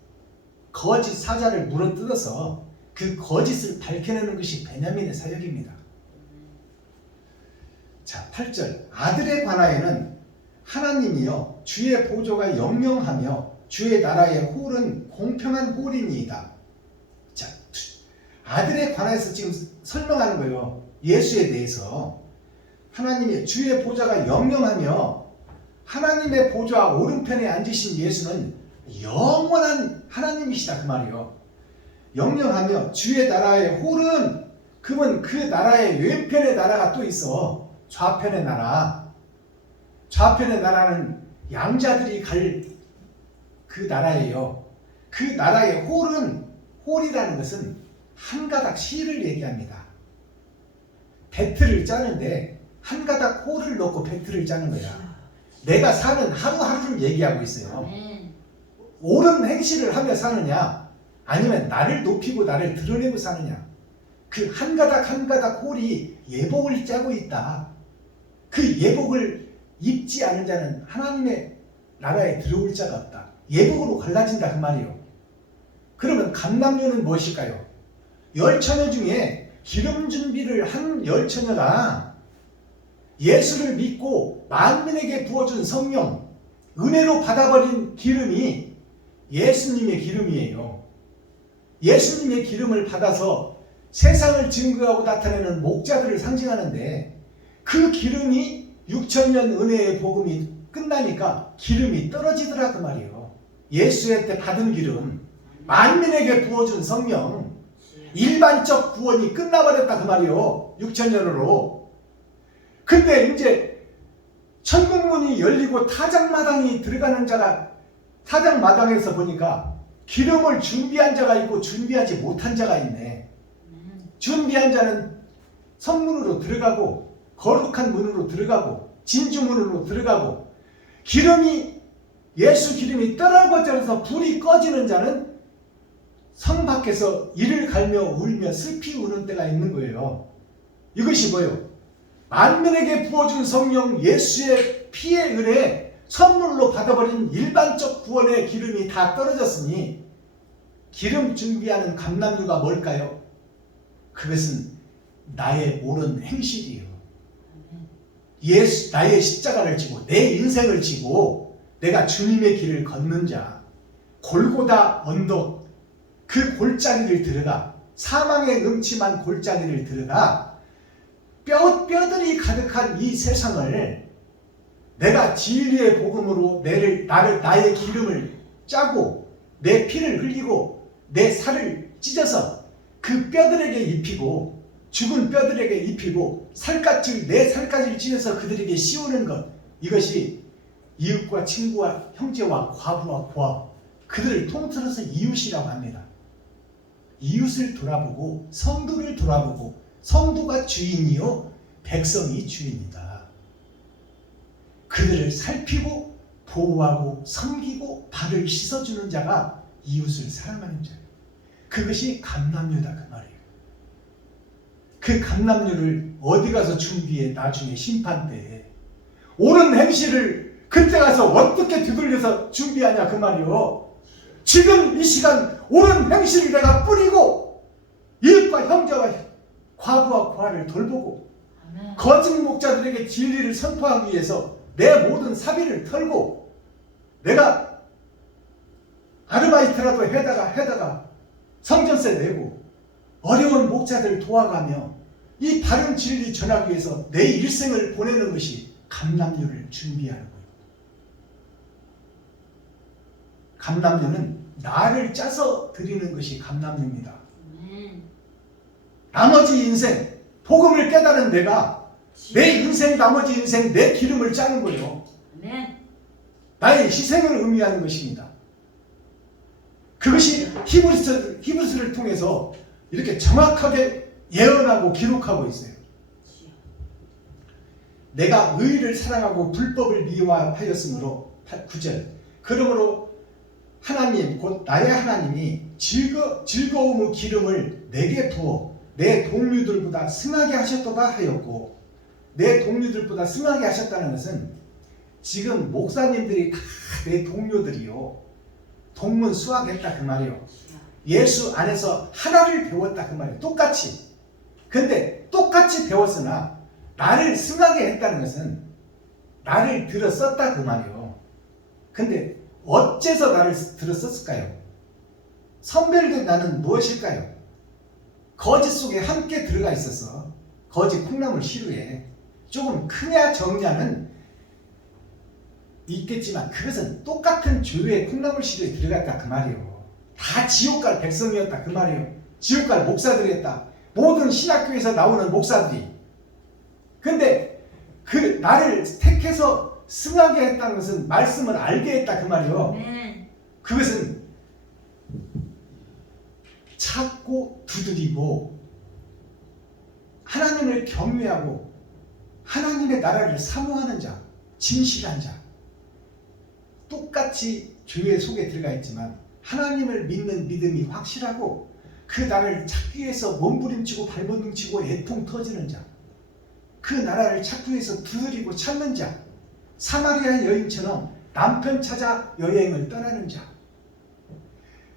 거짓 사자를 물어뜯어서 그 거짓을 밝혀내는 것이 베냐민의 사역입니다. 자, 8절. 아들에 관하여는 하나님이여 주의 보조가 영영하며 주의 나라의 홀은 공평한 홀이니이다. 자, 아들에 관해서 지금 설명하는 거예요. 예수에 대해서. 하나님의 주의 보좌가 영영하며, 하나님의 보좌 오른편에 앉으신 예수는 영원한 하나님이시다 그 말이에요. 영영하며 주의 나라의 홀은, 그러면 그 나라의 왼편의 나라가 또 있어. 좌편의 나라. 좌편의 나라는 양자들이 갈 그 나라예요. 그 나라의 홀은, 홀이라는 것은 한 가닥 실을 얘기합니다. 배틀을 짜는데 한 가닥 홀을 넣고 배틀을 짜는 거야. 내가 사는 하루하루를 얘기하고 있어요. 아멘. 옳은 행실을 하며 사느냐, 아니면 나를 높이고 나를 드러내고 사느냐. 그 한 가닥 한 가닥 홀이 예복을 짜고 있다. 그 예복을 입지 않은 자는 하나님의 나라에 들어올 자가 없다. 예복으로 갈라진다 그 말이에요. 그러면 감람료는 무엇일까요? 열처녀 중에 기름 준비를 한 열처녀가 예수를 믿고 만민에게 부어준 성령, 은혜로 받아버린 기름이 예수님의 기름이에요. 예수님의 기름을 받아서 세상을 증거하고 나타내는 목자들을 상징하는데, 그 기름이 6,000년 은혜의 복음이 끝나니까 기름이 떨어지더라 그 말이에요. 예수의 때 받은 기름, 만민에게 부어준 성령, 일반적 구원이 끝나버렸다 그 말이에요. 6,000년으로. 근데 이제 천국문이 열리고 타작마당이 들어가는 자가, 타작마당에서 보니까 기름을 준비한 자가 있고 준비하지 못한 자가 있네. 준비한 자는 성문으로 들어가고 거룩한 문으로 들어가고 진주문으로 들어가고, 기름이 예수 기름이 떨어져서 불이 꺼지는 자는 성 밖에서 이를 갈며 울며 슬피 우는 때가 있는 거예요. 이것이 뭐예요? 만민에게 부어준 성령 예수의 피의 은혜 선물로 받아버린 일반적 구원의 기름이 다 떨어졌으니 기름 준비하는 감람류가 뭘까요? 그것은 나의 옳은 행실이에요. 나의 십자가를 지고 내 인생을 지고 내가 주님의 길을 걷는 자, 골고다 언덕 그 골짜기를 들어가, 사망의 음침한 골짜기를 들어가 뼈들이 가득한 이 세상을 내가 진리의 복음으로 나의 기름을 짜고 내 피를 흘리고 내 살을 찢어서 그 뼈들에게 입히고, 죽은 뼈들에게 입히고 내 살갗을 찢어서 그들에게 씌우는 것, 이것이 이웃과 친구와 형제와 과부와 고아, 그들을 통틀어서 이웃이라고 합니다. 이웃을 돌아보고 성도를 돌아보고, 성도가 주인이요 백성이 주인이다. 그들을 살피고 보호하고 섬기고 발을 씻어주는 자가 이웃을 사랑하는 자예요. 그것이 감람류다 그 말이에요. 그 감람류를 어디 가서 준비해? 나중에 심판 때에 옳은 행실을 그때 가서 어떻게 되돌려서 준비하냐 그 말이요. 지금 이 시간 옳은 행실을 내가 뿌리고 이웃과 형제와 과부와 고아를 돌보고 거짓 목자들에게 진리를 선포하기 위해서 내 모든 사비를 털고 내가 아르바이트라도 해다가 성전세 내고 어려운 목자들 도와가며 이 바른 진리 전하기 위해서 내 일생을 보내는 것이 감람류를 준비하는 거예요. 감람류는 나를 짜서 드리는 것이 감람류입니다. 나머지 인생, 복음을 깨달은 내가 내 인생, 나머지 인생 내 기름을 짜는 거예요. 나의 희생을 의미하는 것입니다. 그것이 히브리서를 통해서 이렇게 정확하게 예언하고 기록하고 있어요. 내가 의를 사랑하고 불법을 미워하였으므로 9절 그러므로 하나님 곧 나의 하나님이 즐거움의 기름을 내게 부어 내 동류들보다 승하게 하셨도다 하였고, 내 동류들보다 승하게 하셨다는 것은 지금 목사님들이 다 내 동료들이요, 동문 수학했다 그 말이에요. 예수 안에서 하나를 배웠다 그 말이에요. 똑같이. 근데 똑같이 배웠으나 나를 승하게 했다는 것은 나를 들어 썼다 그 말이에요. 근데 어째서 나를 들어 썼을까요? 선별된 나는 무엇일까요? 거짓 속에 함께 들어가 있어서 거짓 콩나물 시루에 조금 크냐 적냐는 있겠지만 그것은 똑같은 조류의 콩나물 시루에 들어갔다 그 말이에요. 다 지옥갈 백성이었다 그 말이에요. 지옥갈 목사들이었다. 모든 신학교에서 나오는 목사들이. 근데 그 나를 택해서 승하게 했다는 것은 말씀을 알게 했다 그 말이에요. 그것은 찾고 두드리고 하나님을 경외하고 하나님의 나라를 사모하는 자, 진실한 자, 똑같이 교회 속에 들어가 있지만 하나님을 믿는 믿음이 확실하고 그 나라를 찾기 위해서 몸부림치고 발버둥치고 애통 터지는 자, 그 나라를 찾기 위해서 두드리고 찾는 자, 사마리아 여인처럼 남편 찾아 여행을 떠나는 자,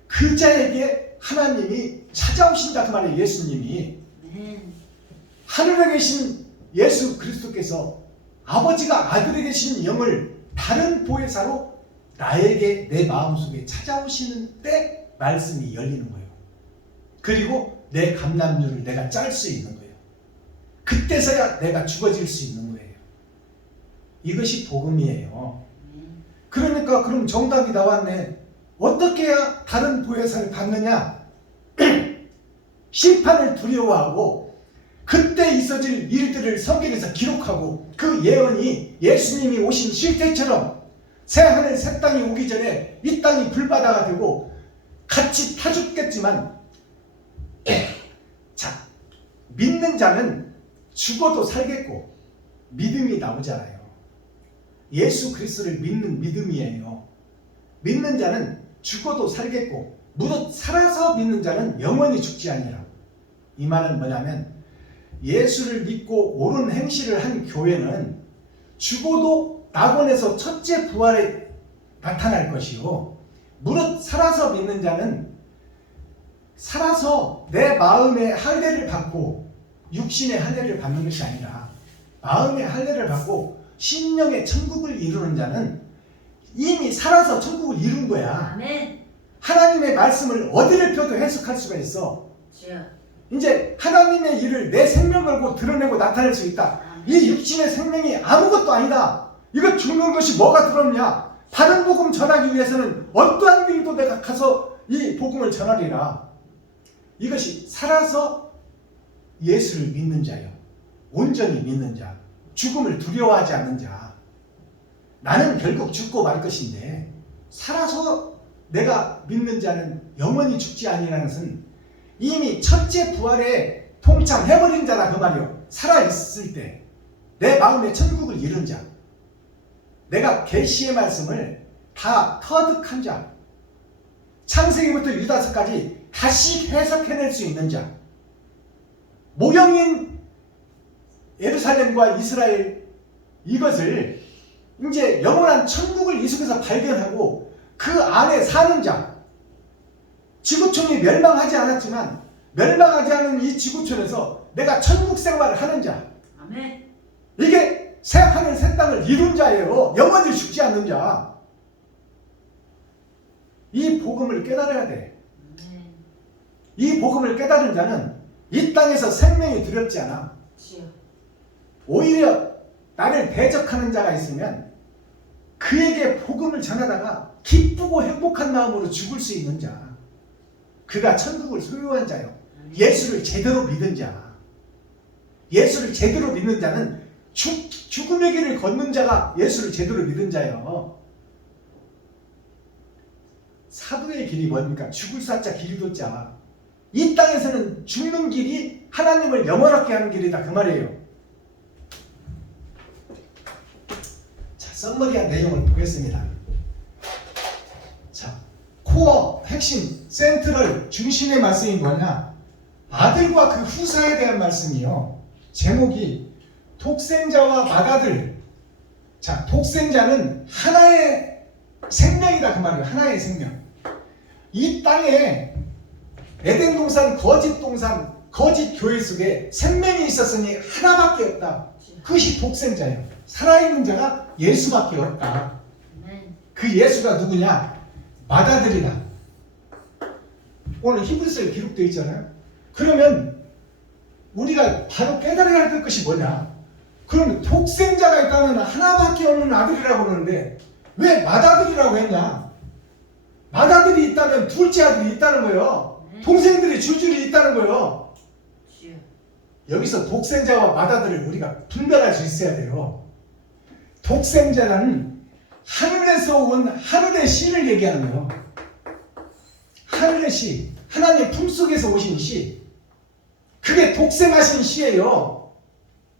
그 자에게 하나님이 찾아오신다 그 말이에요. 예수님이. 하늘에 계신 예수 그리스도께서 아버지가 아들에 계신 영을 다른 보혜사로 나에게 내 마음속에 찾아오시는 때 말씀이 열리는 거예요. 그리고 내 감람류를 내가 짤 수 있는 거예요. 그때서야 내가 죽어질 수 있는 거예요. 이것이 복음이에요. 그러니까 그럼 정답이 나왔네. 어떻게 해야 다른 보혜사를 받느냐? 심판을 두려워하고 그때 있어질 일들을 성경에서 기록하고 그 예언이 예수님이 오신 실태처럼 새 하늘 새 땅이 오기 전에 이 땅이 불바다가 되고 같이 타 죽겠지만 자, 믿는 자는 죽어도 살겠고 믿음이 나오잖아요. 예수 그리스도를 믿는 믿음이에요. 믿는 자는 죽어도 살겠고 무릇 살아서 믿는 자는 영원히 죽지 아니라. 이 말은 뭐냐면 예수를 믿고 옳은 행실을 한 교회는 죽어도 낙원에서 첫째 부활에 나타날 것이요, 무릇 살아서 믿는 자는 살아서 내 마음의 할례를 받고 육신의 할례를 받는 것이 아니라 마음의 할례를 받고 심령의 천국을 이루는 자는 이미 살아서 천국을 이룬 거야. 아멘. 하나님의 말씀을 어디를 펴도 해석할 수가 있어. 주여. 이제 하나님의 일을 내 생명 걸고 드러내고 나타낼 수 있다. 이 육신의 생명이 아무것도 아니다. 이거 죽는 것이 뭐가 들었냐? 다른 복음 전하기 위해서는 어떠한 길도 내가 가서 이 복음을 전하리라. 이것이 살아서 예수를 믿는 자요, 온전히 믿는 자, 죽음을 두려워하지 않는 자. 나는 결국 죽고 말 것인데 살아서 내가 믿는 자는 영원히 죽지 아니라는 것은 이미 첫째 부활에 동참해버린 자다 그 말이요. 살아있을 때 내 마음의 천국을 이룬 자, 내가 계시의 말씀을 다 터득한 자, 창세기부터 유다서까지 다시 해석해낼 수 있는 자, 모형인 예루살렘과 이스라엘 이것을 이제 영원한 천국을 이 속에서 발견하고 그 안에 사는 자, 지구촌이 멸망하지 않았지만 멸망하지 않은 이 지구촌에서 내가 천국 생활을 하는 자, 아멘. 이게 새 하늘 새 땅을 이룬 자예요. 영원히 죽지 않는 자. 이 복음을 깨달아야 돼. 아멘. 이 복음을 깨달은 자는 이 땅에서 생명이 두렵지 않아. 주여. 오히려 나를 대적하는 자가 있으면 그에게 복음을 전하다가 기쁘고 행복한 마음으로 죽을 수 있는 자, 그가 천국을 소유한 자요. 예수를 제대로 믿은 자, 예수를 제대로 믿는 자는 죽음의 길을 걷는 자가 예수를 제대로 믿은 자예요. 사도의 길이 뭡니까? 죽을 사자 길도 자. 이 땅에서는 죽는 길이 하나님을 영원하게 하는 길이다 그 말이에요. 자, 썸머리한 내용을 보겠습니다. 자, 코어 핵심 센트럴 중심의 말씀이 뭐냐? 아들과 그 후사에 대한 말씀이요. 제목이 독생자와 맏아들. 자, 독생자는 하나의 생명이다 그 말이에요. 하나의 생명. 이 땅에 에덴 동산, 거짓 동산, 거짓 교회 속에 생명이 있었으니 하나밖에 없다. 그것이 독생자예요. 살아있는 자가 예수밖에 없다. 아멘. 그 예수가 누구냐? 맏아들이다. 오늘 히브리서에 기록되어 있잖아요. 그러면 우리가 바로 깨달아야 할 것이 뭐냐? 그러면 독생자가 있다면 하나밖에 없는 아들이라고 그러는데 왜 맏아들이라고 했냐? 맏아들이 있다면 둘째 아들이 있다는 거예요. 동생들이 줄줄이 있다는 거예요. 주여. 여기서 독생자와 맏아들을 우리가 분별할 수 있어야 돼요. 독생자는 하늘에서 온 하늘의 씨를 얘기하는 거예요. 하늘의 씨, 하나님의 품속에서 오신 씨, 그게 독생하신 씨예요.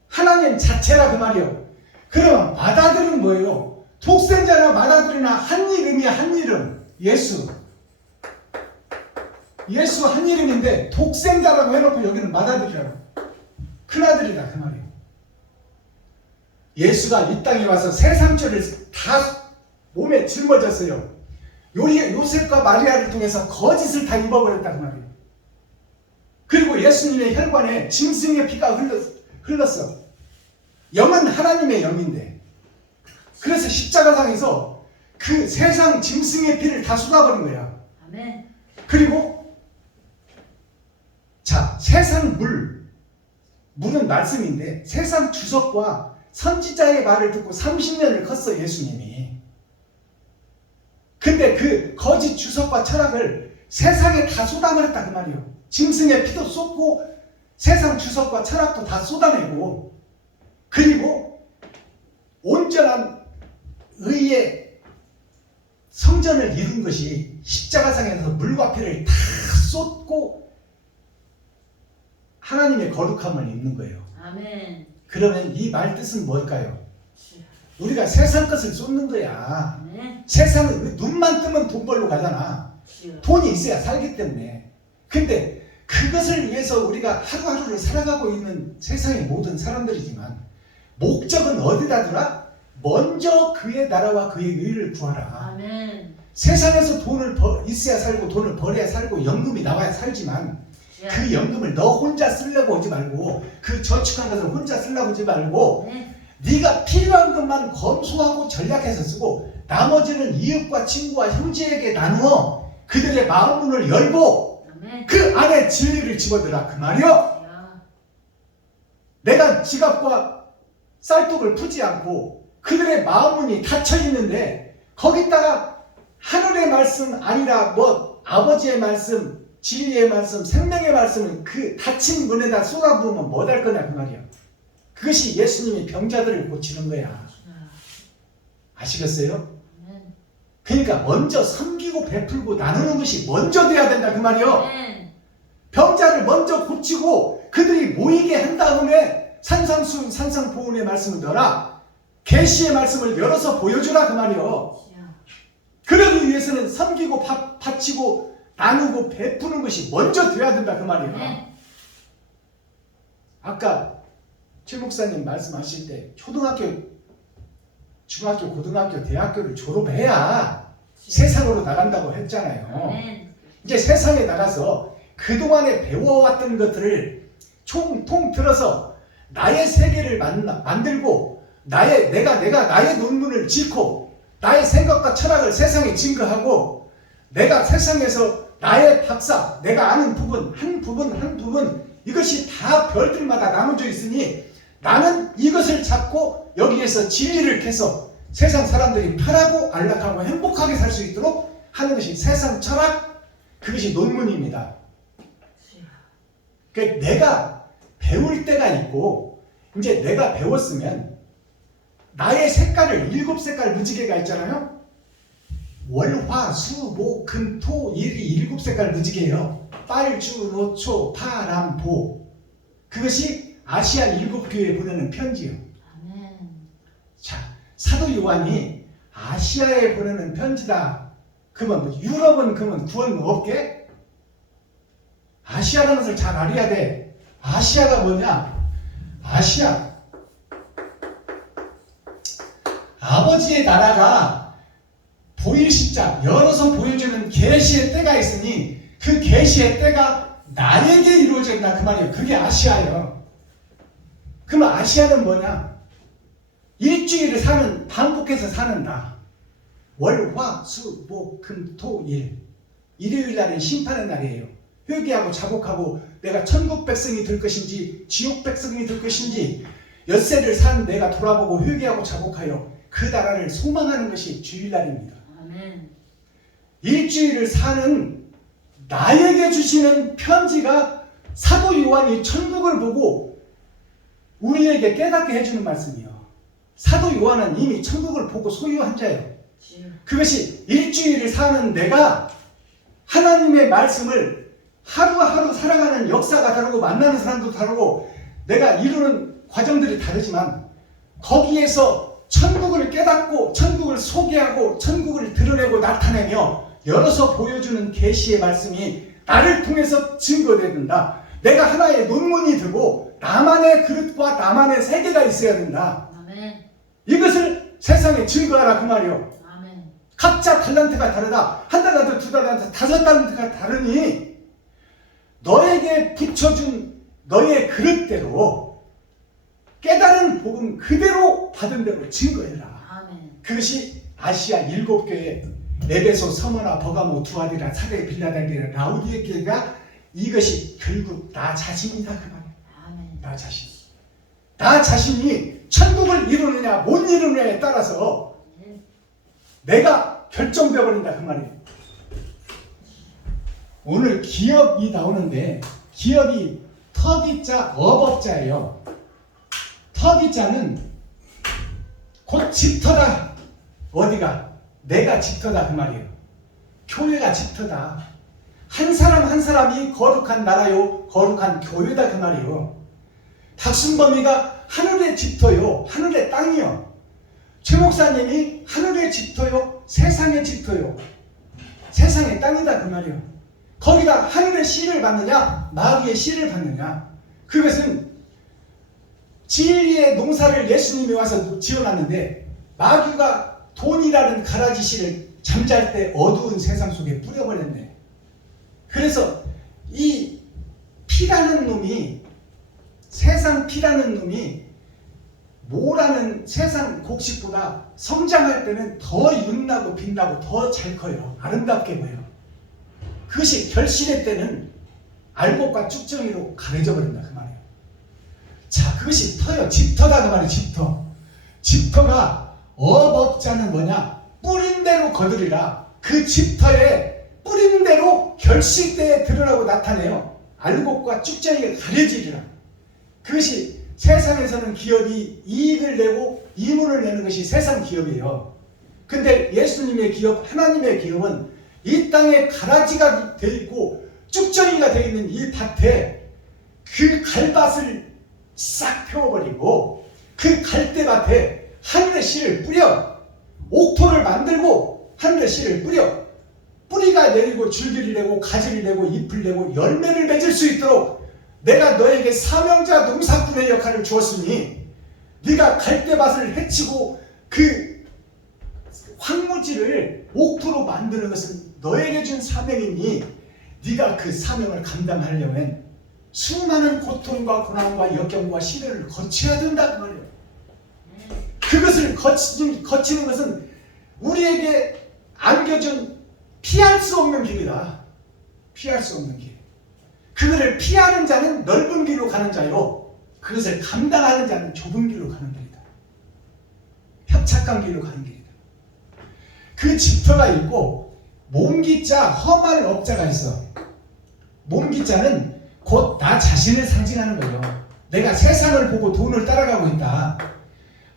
하나님 자체라 그 말이에요. 그럼 맏아들은 뭐예요? 독생자나 맏아들이나 한 이름이야. 한 이름. 예수. 예수 한 이름인데 독생자라고 해놓고 여기는 맏아들이라고. 큰아들이다 그 말이에요. 예수가 이 땅에 와서 세상죄를 다 몸에 짊어졌어요. 요셉과 마리아를 통해서 거짓을 다 입어버렸다 그 말이에요. 그리고 예수님의 혈관에 짐승의 피가 흘렀어. 영은 하나님의 영인데, 그래서 십자가상에서 그 세상 짐승의 피를 다 쏟아버린 거야. 아멘. 그리고 자, 세상 물은 말씀인데 세상 주석과 선지자의 말을 듣고 30년을 컸어 예수님이. 근데 그 거짓 주석과 철학을 세상에 다 쏟아버렸다 그 말이에요. 짐승의 피도 쏟고 세상 주석과 철학도 다 쏟아내고, 그리고 온전한 의의 성전을 이룬 것이 십자가상에서 물과 피를 다 쏟고 하나님의 거룩함을 입는 거예요. 아멘. 그러면 이 말 뜻은 뭘까요? 주여. 우리가 세상 것을 쏟는 거야. 아멘. 세상은 눈만 뜨면 돈 벌러 가잖아. 주여. 돈이 있어야 살기 때문에. 근데 그것을 위해서 우리가 하루하루를 살아가고 있는 세상의 모든 사람들이지만 목적은 어디다 두라? 먼저 그의 나라와 그의 의를 구하라. 아멘. 세상에서 돈을 있어야 살고 돈을 벌어야 살고 연금이 나와야 살지만 주여. 그 연금을 너 혼자 쓰려고 하지 말고 그 저축한 것을 혼자 쓰려고 하지 말고 아멘. 네가 필요한 것만 검소하고 전략해서 쓰고 나머지는 이웃과 친구와 형제에게 나누어 그들의 마음문을 열고 아멘. 그 안에 진리를 집어넣으라 그 말이요. 주여. 내가 지갑과 쌀독을 푸지 않고 그들의 마음문이 닫혀 있는데 거기다가 하늘의 말씀 아니라 뭐 아버지의 말씀, 진리의 말씀, 생명의 말씀을 그 닫힌 문에다 쏟아부으면 뭐 할 거냐 그 말이야. 그것이 예수님이 병자들을 고치는 거야. 주여. 아시겠어요? 아멘. 그러니까 먼저 섬기고 베풀고 나누는 것이 먼저 돼야 된다 그 말이요. 아멘. 병자를 먼저 고치고 그들이 모이게 한 다음에 산상수훈 산상보훈의 말씀을 넣어라. 계시의 말씀을 열어서 보여주라 그 말이요. 주여. 그러기 위해서는 섬기고 바치고 나누고 베푸는 것이 먼저 돼야 된다 그 말이요. 아멘. 아까 최 목사님 말씀하실 때 초등학교, 중학교, 고등학교, 대학교를 졸업해야 세상으로 나간다고 했잖아요. 아멘. 이제 세상에 나가서 그동안에 배워왔던 것들을 총통 들어서 나의 세계를 만들고 내가 나의 논문을 짓고 나의 생각과 철학을 세상에 증거하고 내가 세상에서 나의 박사, 내가 아는 부분 한 부분 이것이 다 별들마다 나눠져 있으니 나는 이것을 잡고 여기에서 진리를 캐서 세상 사람들이 편하고 안락하고 행복하게 살 수 있도록 하는 것이 세상 철학, 그것이 논문입니다. 주여. 그러니까 내가 배울 때가 있고 이제 내가 배웠으면 나의 색깔을 7색깔 무지개가 있잖아요. 월, 화, 수, 목, 금, 토, 일이 7색깔 무지개예요. 빨, 주, 로, 초, 파, 람, 보. 그것이 아시아 7교회에 보내는 편지예요. 아멘. 자, 사도 요한이 아시아에 보내는 편지다. 그러면 뭐 유럽은 그러면 구원 없게? 아시아라는 것을 잘 알아야 돼. 아시아가 뭐냐? 아시아. 아버지의 나라가 보일 시자, 열어서 보여주는 계시의 때가 있으니 그 계시의 때가 나에게 이루어진다 그 말이에요. 그게 아시아예요. 그럼 아시아는 뭐냐? 일주일을 사는, 반복해서 사는 나. 월, 화, 수, 목, 금, 토, 일. 일요일 날은 심판의 날이에요. 회개하고 자복하고 내가 천국 백성이 될 것인지 지옥 백성이 될 것인지 엿새를 산 내가 돌아보고 회개하고 자복하여 그 나라를 소망하는 것이 주일날입니다. 아멘. 일주일을 사는 나에게 주시는 편지가 사도 요한이 천국을 보고 우리에게 깨닫게 해주는 말씀이에요. 사도 요한은 이미 천국을 보고 소유한 자예요. 주여. 그것이 일주일을 사는 내가 하나님의 말씀을 하루하루 살아가는 역사가 다르고 만나는 사람도 다르고 내가 이루는 과정들이 다르지만 거기에서 천국을 깨닫고 천국을 소개하고 천국을 드러내고 나타내며 열어서 보여주는 계시의 말씀이 나를 통해서 증거된다. 내가 하나의 논문이 되고 나만의 그릇과 나만의 세계가 있어야 된다. 아멘. 이것을 세상에 증거하라 그 말이요. 아멘. 각자 달란트가 다르다. 한 달란트, 두 달란트, 5달란트가 다르니 너에게 붙여준 너의 그릇대로 깨달은 복음 그대로 받은 대로 증거해라. 아멘. 그것이 아시아 7교회 에베소, 서머나, 버가모, 두아디라, 사대, 빌라델비아, 라우디게가 이것이 결국 나 자신이다 그 말이야. 아멘. 나 자신. 나 자신이 천국을 이루느냐 못 이루느냐에 따라서 내가 결정되어 버린다 그 말이에요. 오늘 기업이 나오는데 기업이 터기자 업업자예요. 터기자는 곧 집터다. 어디가? 내가 집터다 그 말이에요. 교회가 집터다. 한 사람 한 사람이 거룩한 나라요, 거룩한 교회다 그 말이에요. 박순범이가 하늘의 집터요, 하늘의 땅이요. 최 목사님이 하늘의 집터요, 세상의 집터요, 세상의 땅이다 그 말이에요. 거기다 하늘의 씨를 받느냐, 마귀의 씨를 받느냐. 그것은 진리의 농사를 예수님이 와서 지어놨는데 마귀가 돈이라는 가라지 씨를 잠잘 때 어두운 세상 속에 뿌려버렸네. 그래서 이 피라는 놈이, 세상 피라는 놈이 모라는 세상 곡식보다 성장할 때는 더 윤나고 빛나고 더 잘 커요. 아름답게 보여요. 그것이 결실의 때는 알곡과 쭉정이로 가려져 버린다 그 말이에요. 자, 그것이 터요. 집터다 그 말이에요. 집터. 집터가 업업자는 뭐냐? 뿌린 대로 거두리라. 그 집터에 뿌린 대로 결실 때에 드러나고 나타내요. 알곡과 쭉정이가 가려지리라. 그것이 세상에서는 기업이 이익을 내고 이문을 내는 것이 세상 기업이에요. 근데 예수님의 기업, 하나님의 기업은 이 땅에 가라지가 되어 있고 쭉정이가 되어 있는 이 밭에 그 갈밭을 싹 펴버리고 그 갈대밭에 하늘의 씨를 뿌려, 옥토를 만들고 하늘의 씨를 뿌려, 뿌리가 내리고 줄기를 내고 가지를 내고 잎을 내고 열매를 맺을 수 있도록 내가 너에게 사명자 농사꾼의 역할을 주었으니 네가 갈대밭을 해치고 그 황무지를 옥토로 만드는 것은 너에게 준 사명이니 네가 그 사명을 감당하려면 수많은 고통과 고난과 역경과 시련을 거쳐야 된다 그 말이에요. 그것을 거치는 것은 우리에게 안겨준 피할 수 없는 길이다. 피할 수 없는 길. 그것을 피하는 자는 넓은 길로 가는 자요, 그것을 감당하는 자는 좁은 길로 가는 길이다. 협착한 길로 가는 길이다. 그 집터가 있고 몸기자 험할 업자가 있어. 몸기자는 곧 나 자신을 상징하는 거예요. 내가 세상을 보고 돈을 따라가고 있다.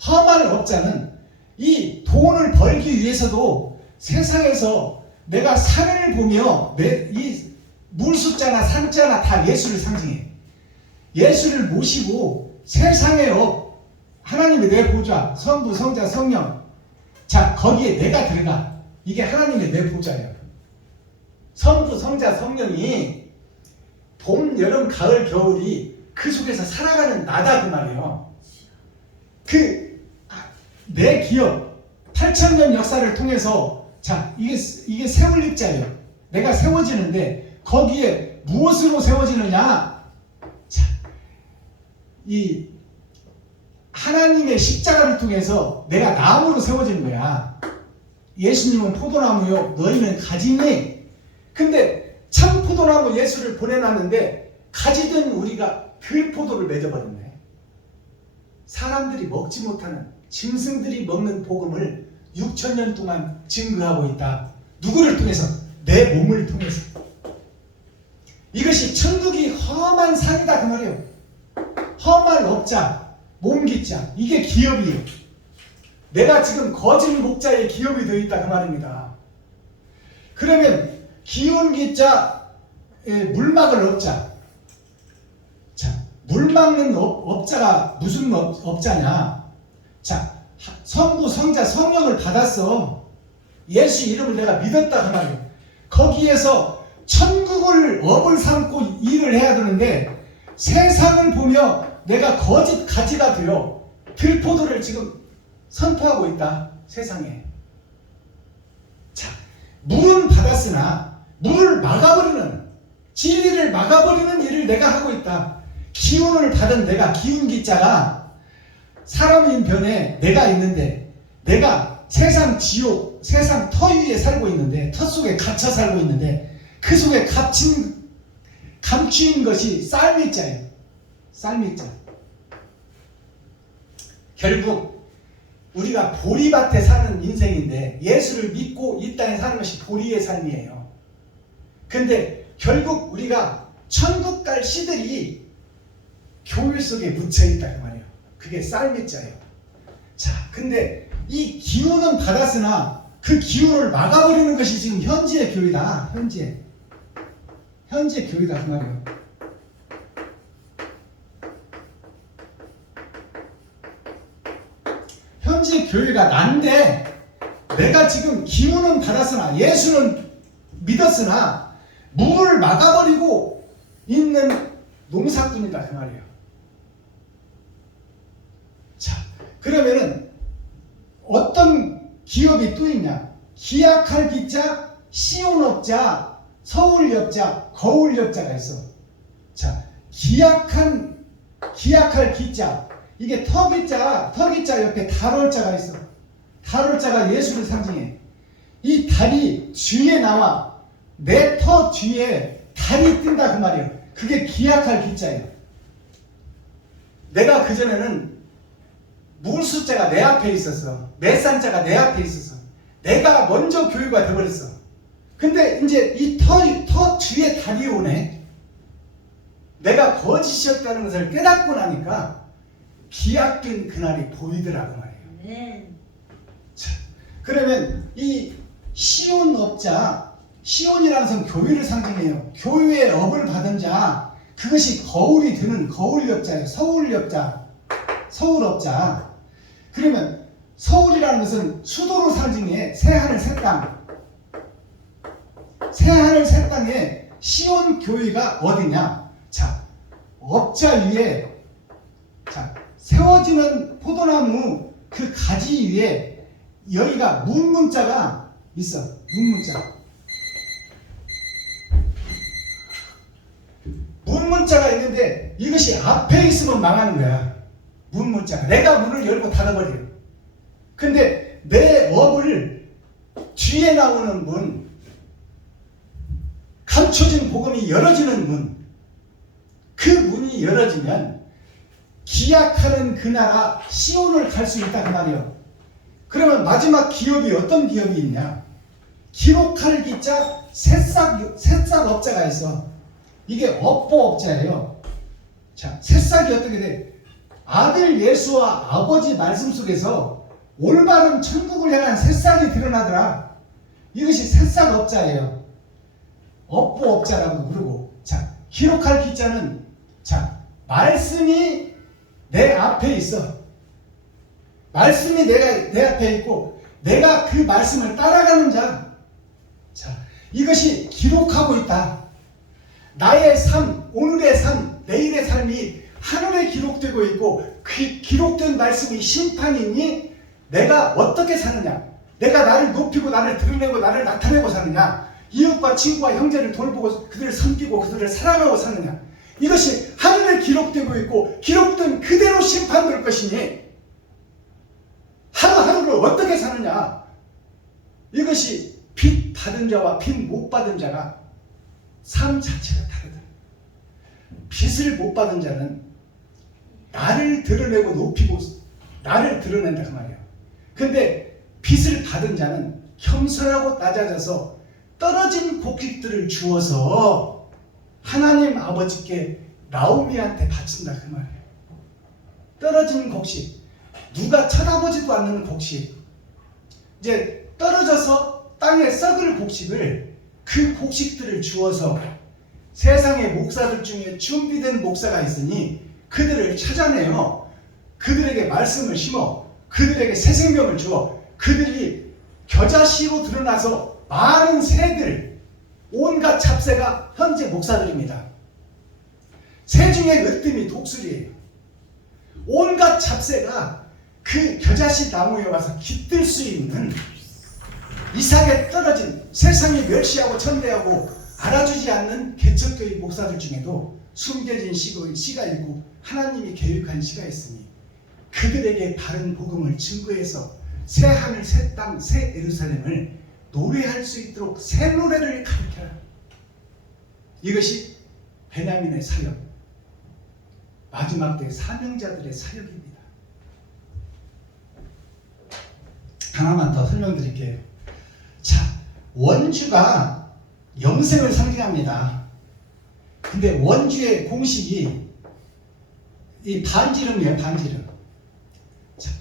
험할 업자는 이 돈을 벌기 위해서도 세상에서 내가 산을 보며 이 물숫자나 산자나 다 예수를 상징해. 예수를 모시고 세상의 업, 하나님의 내 보좌, 성부, 성자, 성령, 자 거기에 내가 들어가. 이게 하나님의 내 보좌예요. 성부, 성자, 성령이 봄, 여름, 가을, 겨울이 그 속에서 살아가는 나다 그 말이에요. 내 기업 8,000년 역사를 통해서 자 이게 세울 입자예요. 내가 세워지는데 거기에 무엇으로 세워지느냐? 자, 이 하나님의 십자가를 통해서 내가 나무로 세워지는 거야. 예수님은 포도나무요, 너희는 가지니. 근데 참 포도나무 예수를 보내놨는데 가지던 우리가 들포도를 맺어버렸네. 사람들이 먹지 못하는, 짐승들이 먹는 복음을 6,000년 동안 증거하고 있다. 누구를 통해서? 내 몸을 통해서. 이것이 천국이 험한 산이다 그 말이에요. 험할 업자, 몸기자, 이게 기업이에요. 내가 지금 거진 목자의 기업이 되어 있다 그 말입니다. 그러면 기운기자, 물막을 업자. 자, 물 막는 업자가 무슨 업자냐? 자, 성부, 성자, 성령을 받았어. 예수 이름을 내가 믿었다 그 말이에요. 거기에서 천국을 업을 삼고 일을 해야 되는데 세상을 보며 내가 거짓 가지가 되어 들포도를 지금 선포하고 있다 세상에. 자, 물은 받았으나 물을 막아버리는, 진리를 막아버리는 일을 내가 하고 있다. 기운을 받은 내가, 기운기자가 사람인 변에 내가 있는데, 내가 세상 지옥, 세상 터 위에 살고 있는데, 터 속에 갇혀 살고 있는데 그 속에 감추인 것이 쌀미자예요. 쌀미자. 결국 우리가 보리밭에 사는 인생인데 예수를 믿고 이 땅에 사는 것이 보리의 삶이에요. 근데 결국 우리가 천국 갈 씨들이 교회 속에 묻혀있다 그 말이에요. 그게 쌀미자예요. 자, 근데 이 기운은 받았으나 그 기운을 막아버리는 것이 지금 현지의 교회다. 현지의 교회다 그 말이에요. 현재 교회가 난데 내가 지금 기운은 받았으나 예수는 믿었으나 문을 막아버리고 있는 농사꾼이다 그 말이에요. 자, 그러면은 어떤 기업이 또 있냐? 기약할 기자, 시온업자, 서울역자, 거울역자가 있어. 자, 기약할 기자, 이게 터기자 옆에 달월자가 있어. 달월자가 예수를 상징해. 이 달이 뒤에 나와. 내 터 뒤에 달이 뜬다 그 말이에요. 그게 기약할 기자예요. 내가 그전에는 물숫자가 내 앞에 있었어. 매산자가 내 앞에 있었어. 내가 먼저 교회가 돼버렸어. 근데 이제 이 터 뒤에 달이 오네. 내가 거짓이었다는 것을 깨닫고 나니까 기약된 그날이 보이더라고 말이에요. 아멘. 자, 그러면 이 시온업자, 시온이라는 것은 교회를 상징해요. 교회의 업을 받은 자, 그것이 거울이 드는 거울역자예요. 서울업자. 그러면 서울이라는 것은 수도로 상징해. 새하늘 새 땅. 새하늘 새 땅에 시온 교회가 어디냐? 자, 업자 위에 세워지는 포도나무 그 가지 위에 여기가 문문자가 있어. 문문자가 있는데 이것이 앞에 있으면 망하는 거야. 문문자가. 내가 문을 열고 닫아버려요. 근데 내 업을 뒤에 나오는 문, 감춰진 복음이 열어지는 문, 그 문이 열어지면 기약하는 그 나라 시온을 갈 수 있다 그 말이에요. 그러면 마지막 기업이 어떤 기업이 있냐? 기록할 기자 새싹업자가 있어. 이게 업보업자예요. 자, 새싹이 어떻게 돼? 아들 예수와 아버지 말씀 속에서 올바른 천국을 향한 새싹이 드러나더라. 이것이 새싹업자예요. 업보업자라고 부르고. 자, 기록할 기자는 말씀이 내 앞에 있어. 말씀이 내 앞에 있고 내가 그 말씀을 따라가는 자. 자, 이것이 기록하고 있다. 나의 삶, 오늘의 삶, 내일의 삶이 하늘에 기록되고 있고 그 기록된 말씀이 심판이니 내가 어떻게 사느냐? 내가 나를 높이고 나를 드러내고 나를 나타내고 사느냐? 이웃과 친구와 형제를 돌보고 그들을 섬기고 그들을 사랑하고 사느냐? 이것이 하늘에 기록되고 있고 기록된 그대로 심판될 것이니 하루하루를 어떻게 사느냐? 이것이 빚 받은 자와 빚 못 받은 자가 삶 자체가 다르다. 빚을 못 받은 자는 나를 드러내고 높이고 나를 드러낸다 그 말이에요. 근데 빚을 받은 자는 겸손하고 낮아져서 떨어진 곡식들을 주어서 하나님 아버지께 나오미한테 바친다 그 말이에요. 떨어진 곡식, 누가 쳐다보지도 않는 곡식, 이제 떨어져서 땅에 썩을 곡식을 그 곡식들을 주어서 세상의 목사들 중에 준비된 목사가 있으니 그들을 찾아내어 그들에게 말씀을 심어 그들에게 새 생명을 주어 그들이 겨자씨로 드러나서 많은 새들, 온갖 잡새가 현재 목사들입니다. 새 중에 으뜸이 독수리예요. 온갖 잡새가 그 겨자씨 나무에 와서 깃들 수 있는 이삭에 떨어진 세상이 멸시하고 천대하고 알아주지 않는 개척교회 목사들 중에도 숨겨진 씨가 있고 하나님이 계획한 씨가 있으니 그들에게 바른 복음을 증거해서 새 하늘, 새 땅, 새 예루살렘을 노래할 수 있도록 새 노래를 가르쳐라. 이것이 베냐민의 사역, 마지막 때 사명자들의 사역입니다. 하나만 더 설명드릴게요. 자, 원주가 영생을 상징합니다. 근데 원주의 공식이 이 반지름이에요. 반지름. 자,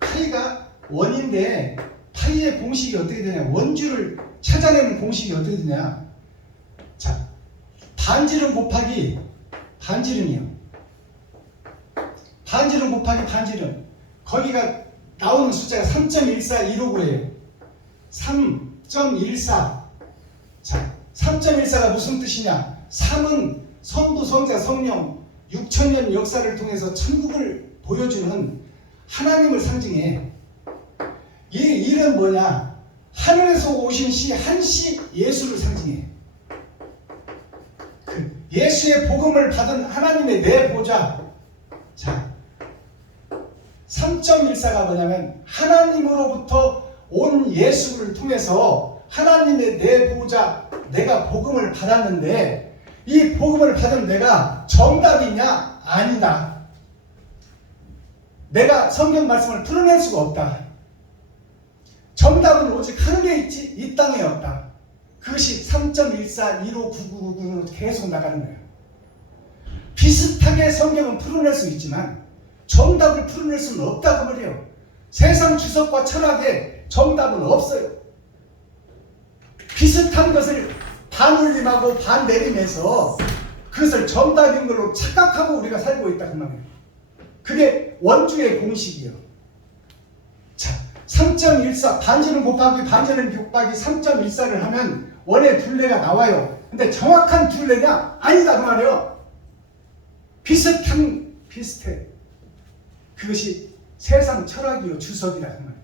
파이가 원인데 파이의 공식이 어떻게 되냐? 원주를 찾아내는 공식이 어떻게 되냐? 자, 반지름 곱하기 반지름이요. 반지름 곱하기 반지름. 거기가 나오는 숫자가 3.14159예요. 3.14. 자, 3.14가 무슨 뜻이냐? 3은 성부, 성자, 성령 6천년 역사를 통해서 천국을 보여주는 하나님을 상징해. 이 일은 뭐냐? 하늘에서 오신 시 한시 예수를 상징해. 그 예수의 복음을 받은 하나님의 내 보좌. 자, 3.14가 뭐냐면 하나님으로부터 온 예수를 통해서 하나님의 내 보좌, 내가 복음을 받았는데 이 복음을 받은 내가 정답이냐? 아니다. 내가 성경 말씀을 풀어낼 수가 없다. 정답은 오직 하늘에 있지 이 땅에 없다. 그것이 3.14159999로 계속 나가는 거예요. 비슷하게 성경은 풀어낼 수 있지만 정답을 풀어낼 수는 없다고 말이에요. 세상 주석과 철학에 정답은 없어요. 비슷한 것을 반올림하고 반내림해서 그것을 정답인 걸로 착각하고 우리가 살고 있다 그 말이에요. 그게 원주의 공식이에요. 자, 3.14 반지름 곱하기 반지름 곱하기 3.14를 하면 원의 둘레가 나와요. 근데 정확한 둘레냐? 아니다 그 말이에요. 비슷해. 그것이 세상 철학이요 주석이다 그 말이에요.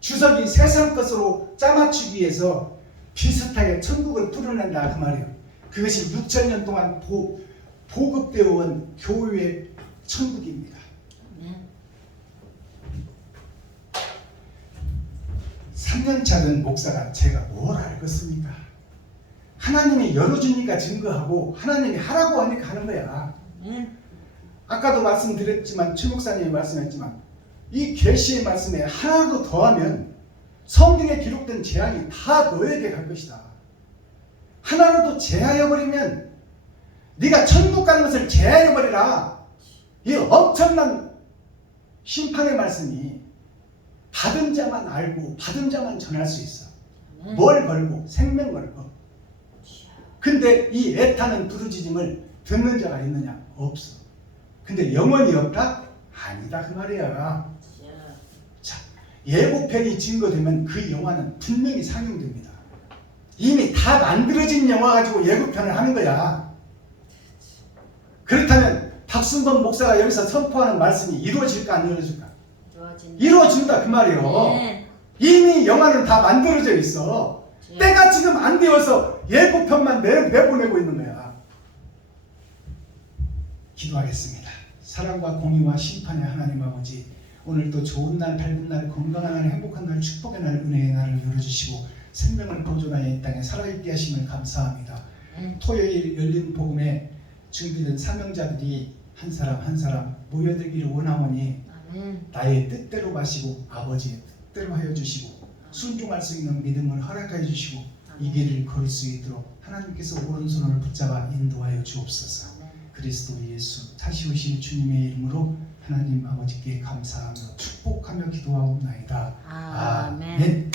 주석이 세상 것으로 짜맞추기 위해서 비슷하게 천국을 풀어낸다 그 말이에요. 그것이 6천년 동안 보급되어 온 교회의 천국입니다. 아멘. 3년차 된 목사가 제가 뭘 알겠습니까? 하나님이 열어주니까 증거하고 하나님이 하라고 하니까 하는 거야. 아멘. 아까도 말씀드렸지만 최 목사님이 말씀했지만 이 계시의 말씀에 하나도 더하면 성경에 기록된 재앙이 다 너에게 갈 것이다. 하나라도 제하여버리면 네가 천국 가는 것을 제하여버리라. 이 엄청난 심판의 말씀이 받은 자만 알고 받은 자만 전할 수 있어. 아멘. 뭘 걸고? 생명 걸고. 근데 이 애타는 부르짖음을 듣는 자가 있느냐? 없어. 근데 영원히 없다? 아니다 그 말이야. 자, 예고편이 증거되면 그 영화는 분명히 상영됩니다. 이미 다 만들어진 영화 가지고 예고편을 하는 거야. 그렇다면 박순범 목사가 여기서 선포하는 말씀이 이루어질까 안 이루어질까? 이루어진다 그 말이에요. 네. 이미 영화는 다 만들어져 있어. 네. 때가 지금 안 되어서 예고편만 내보내고 있는 거야. 기도하겠습니다. 사랑과 공의와 심판의 하나님 아버지, 오늘도 좋은 날, 밝은 날, 건강한 날, 행복한 날, 축복의 날, 은혜의 날을 열어주시고 생명을 보존하여 이 땅에 살아있게 하심을 감사합니다. 토요일 열린 복음에 준비된 사명자들이 한 사람 한 사람 모여들기를 원하오니 아멘. 나의 뜻대로 마시고 아버지의 뜻대로 하여 주시고 순종할 수 있는 믿음을 허락하여 주시고 이 길을 걸을 수 있도록 하나님께서 오른손을 붙잡아 인도하여 주옵소서. 아멘. 그리스도 예수 다시 오실 주님의 이름으로 하나님 아버지께 감사하며 축복하며 기도하옵나이다. 아멘. 아멘.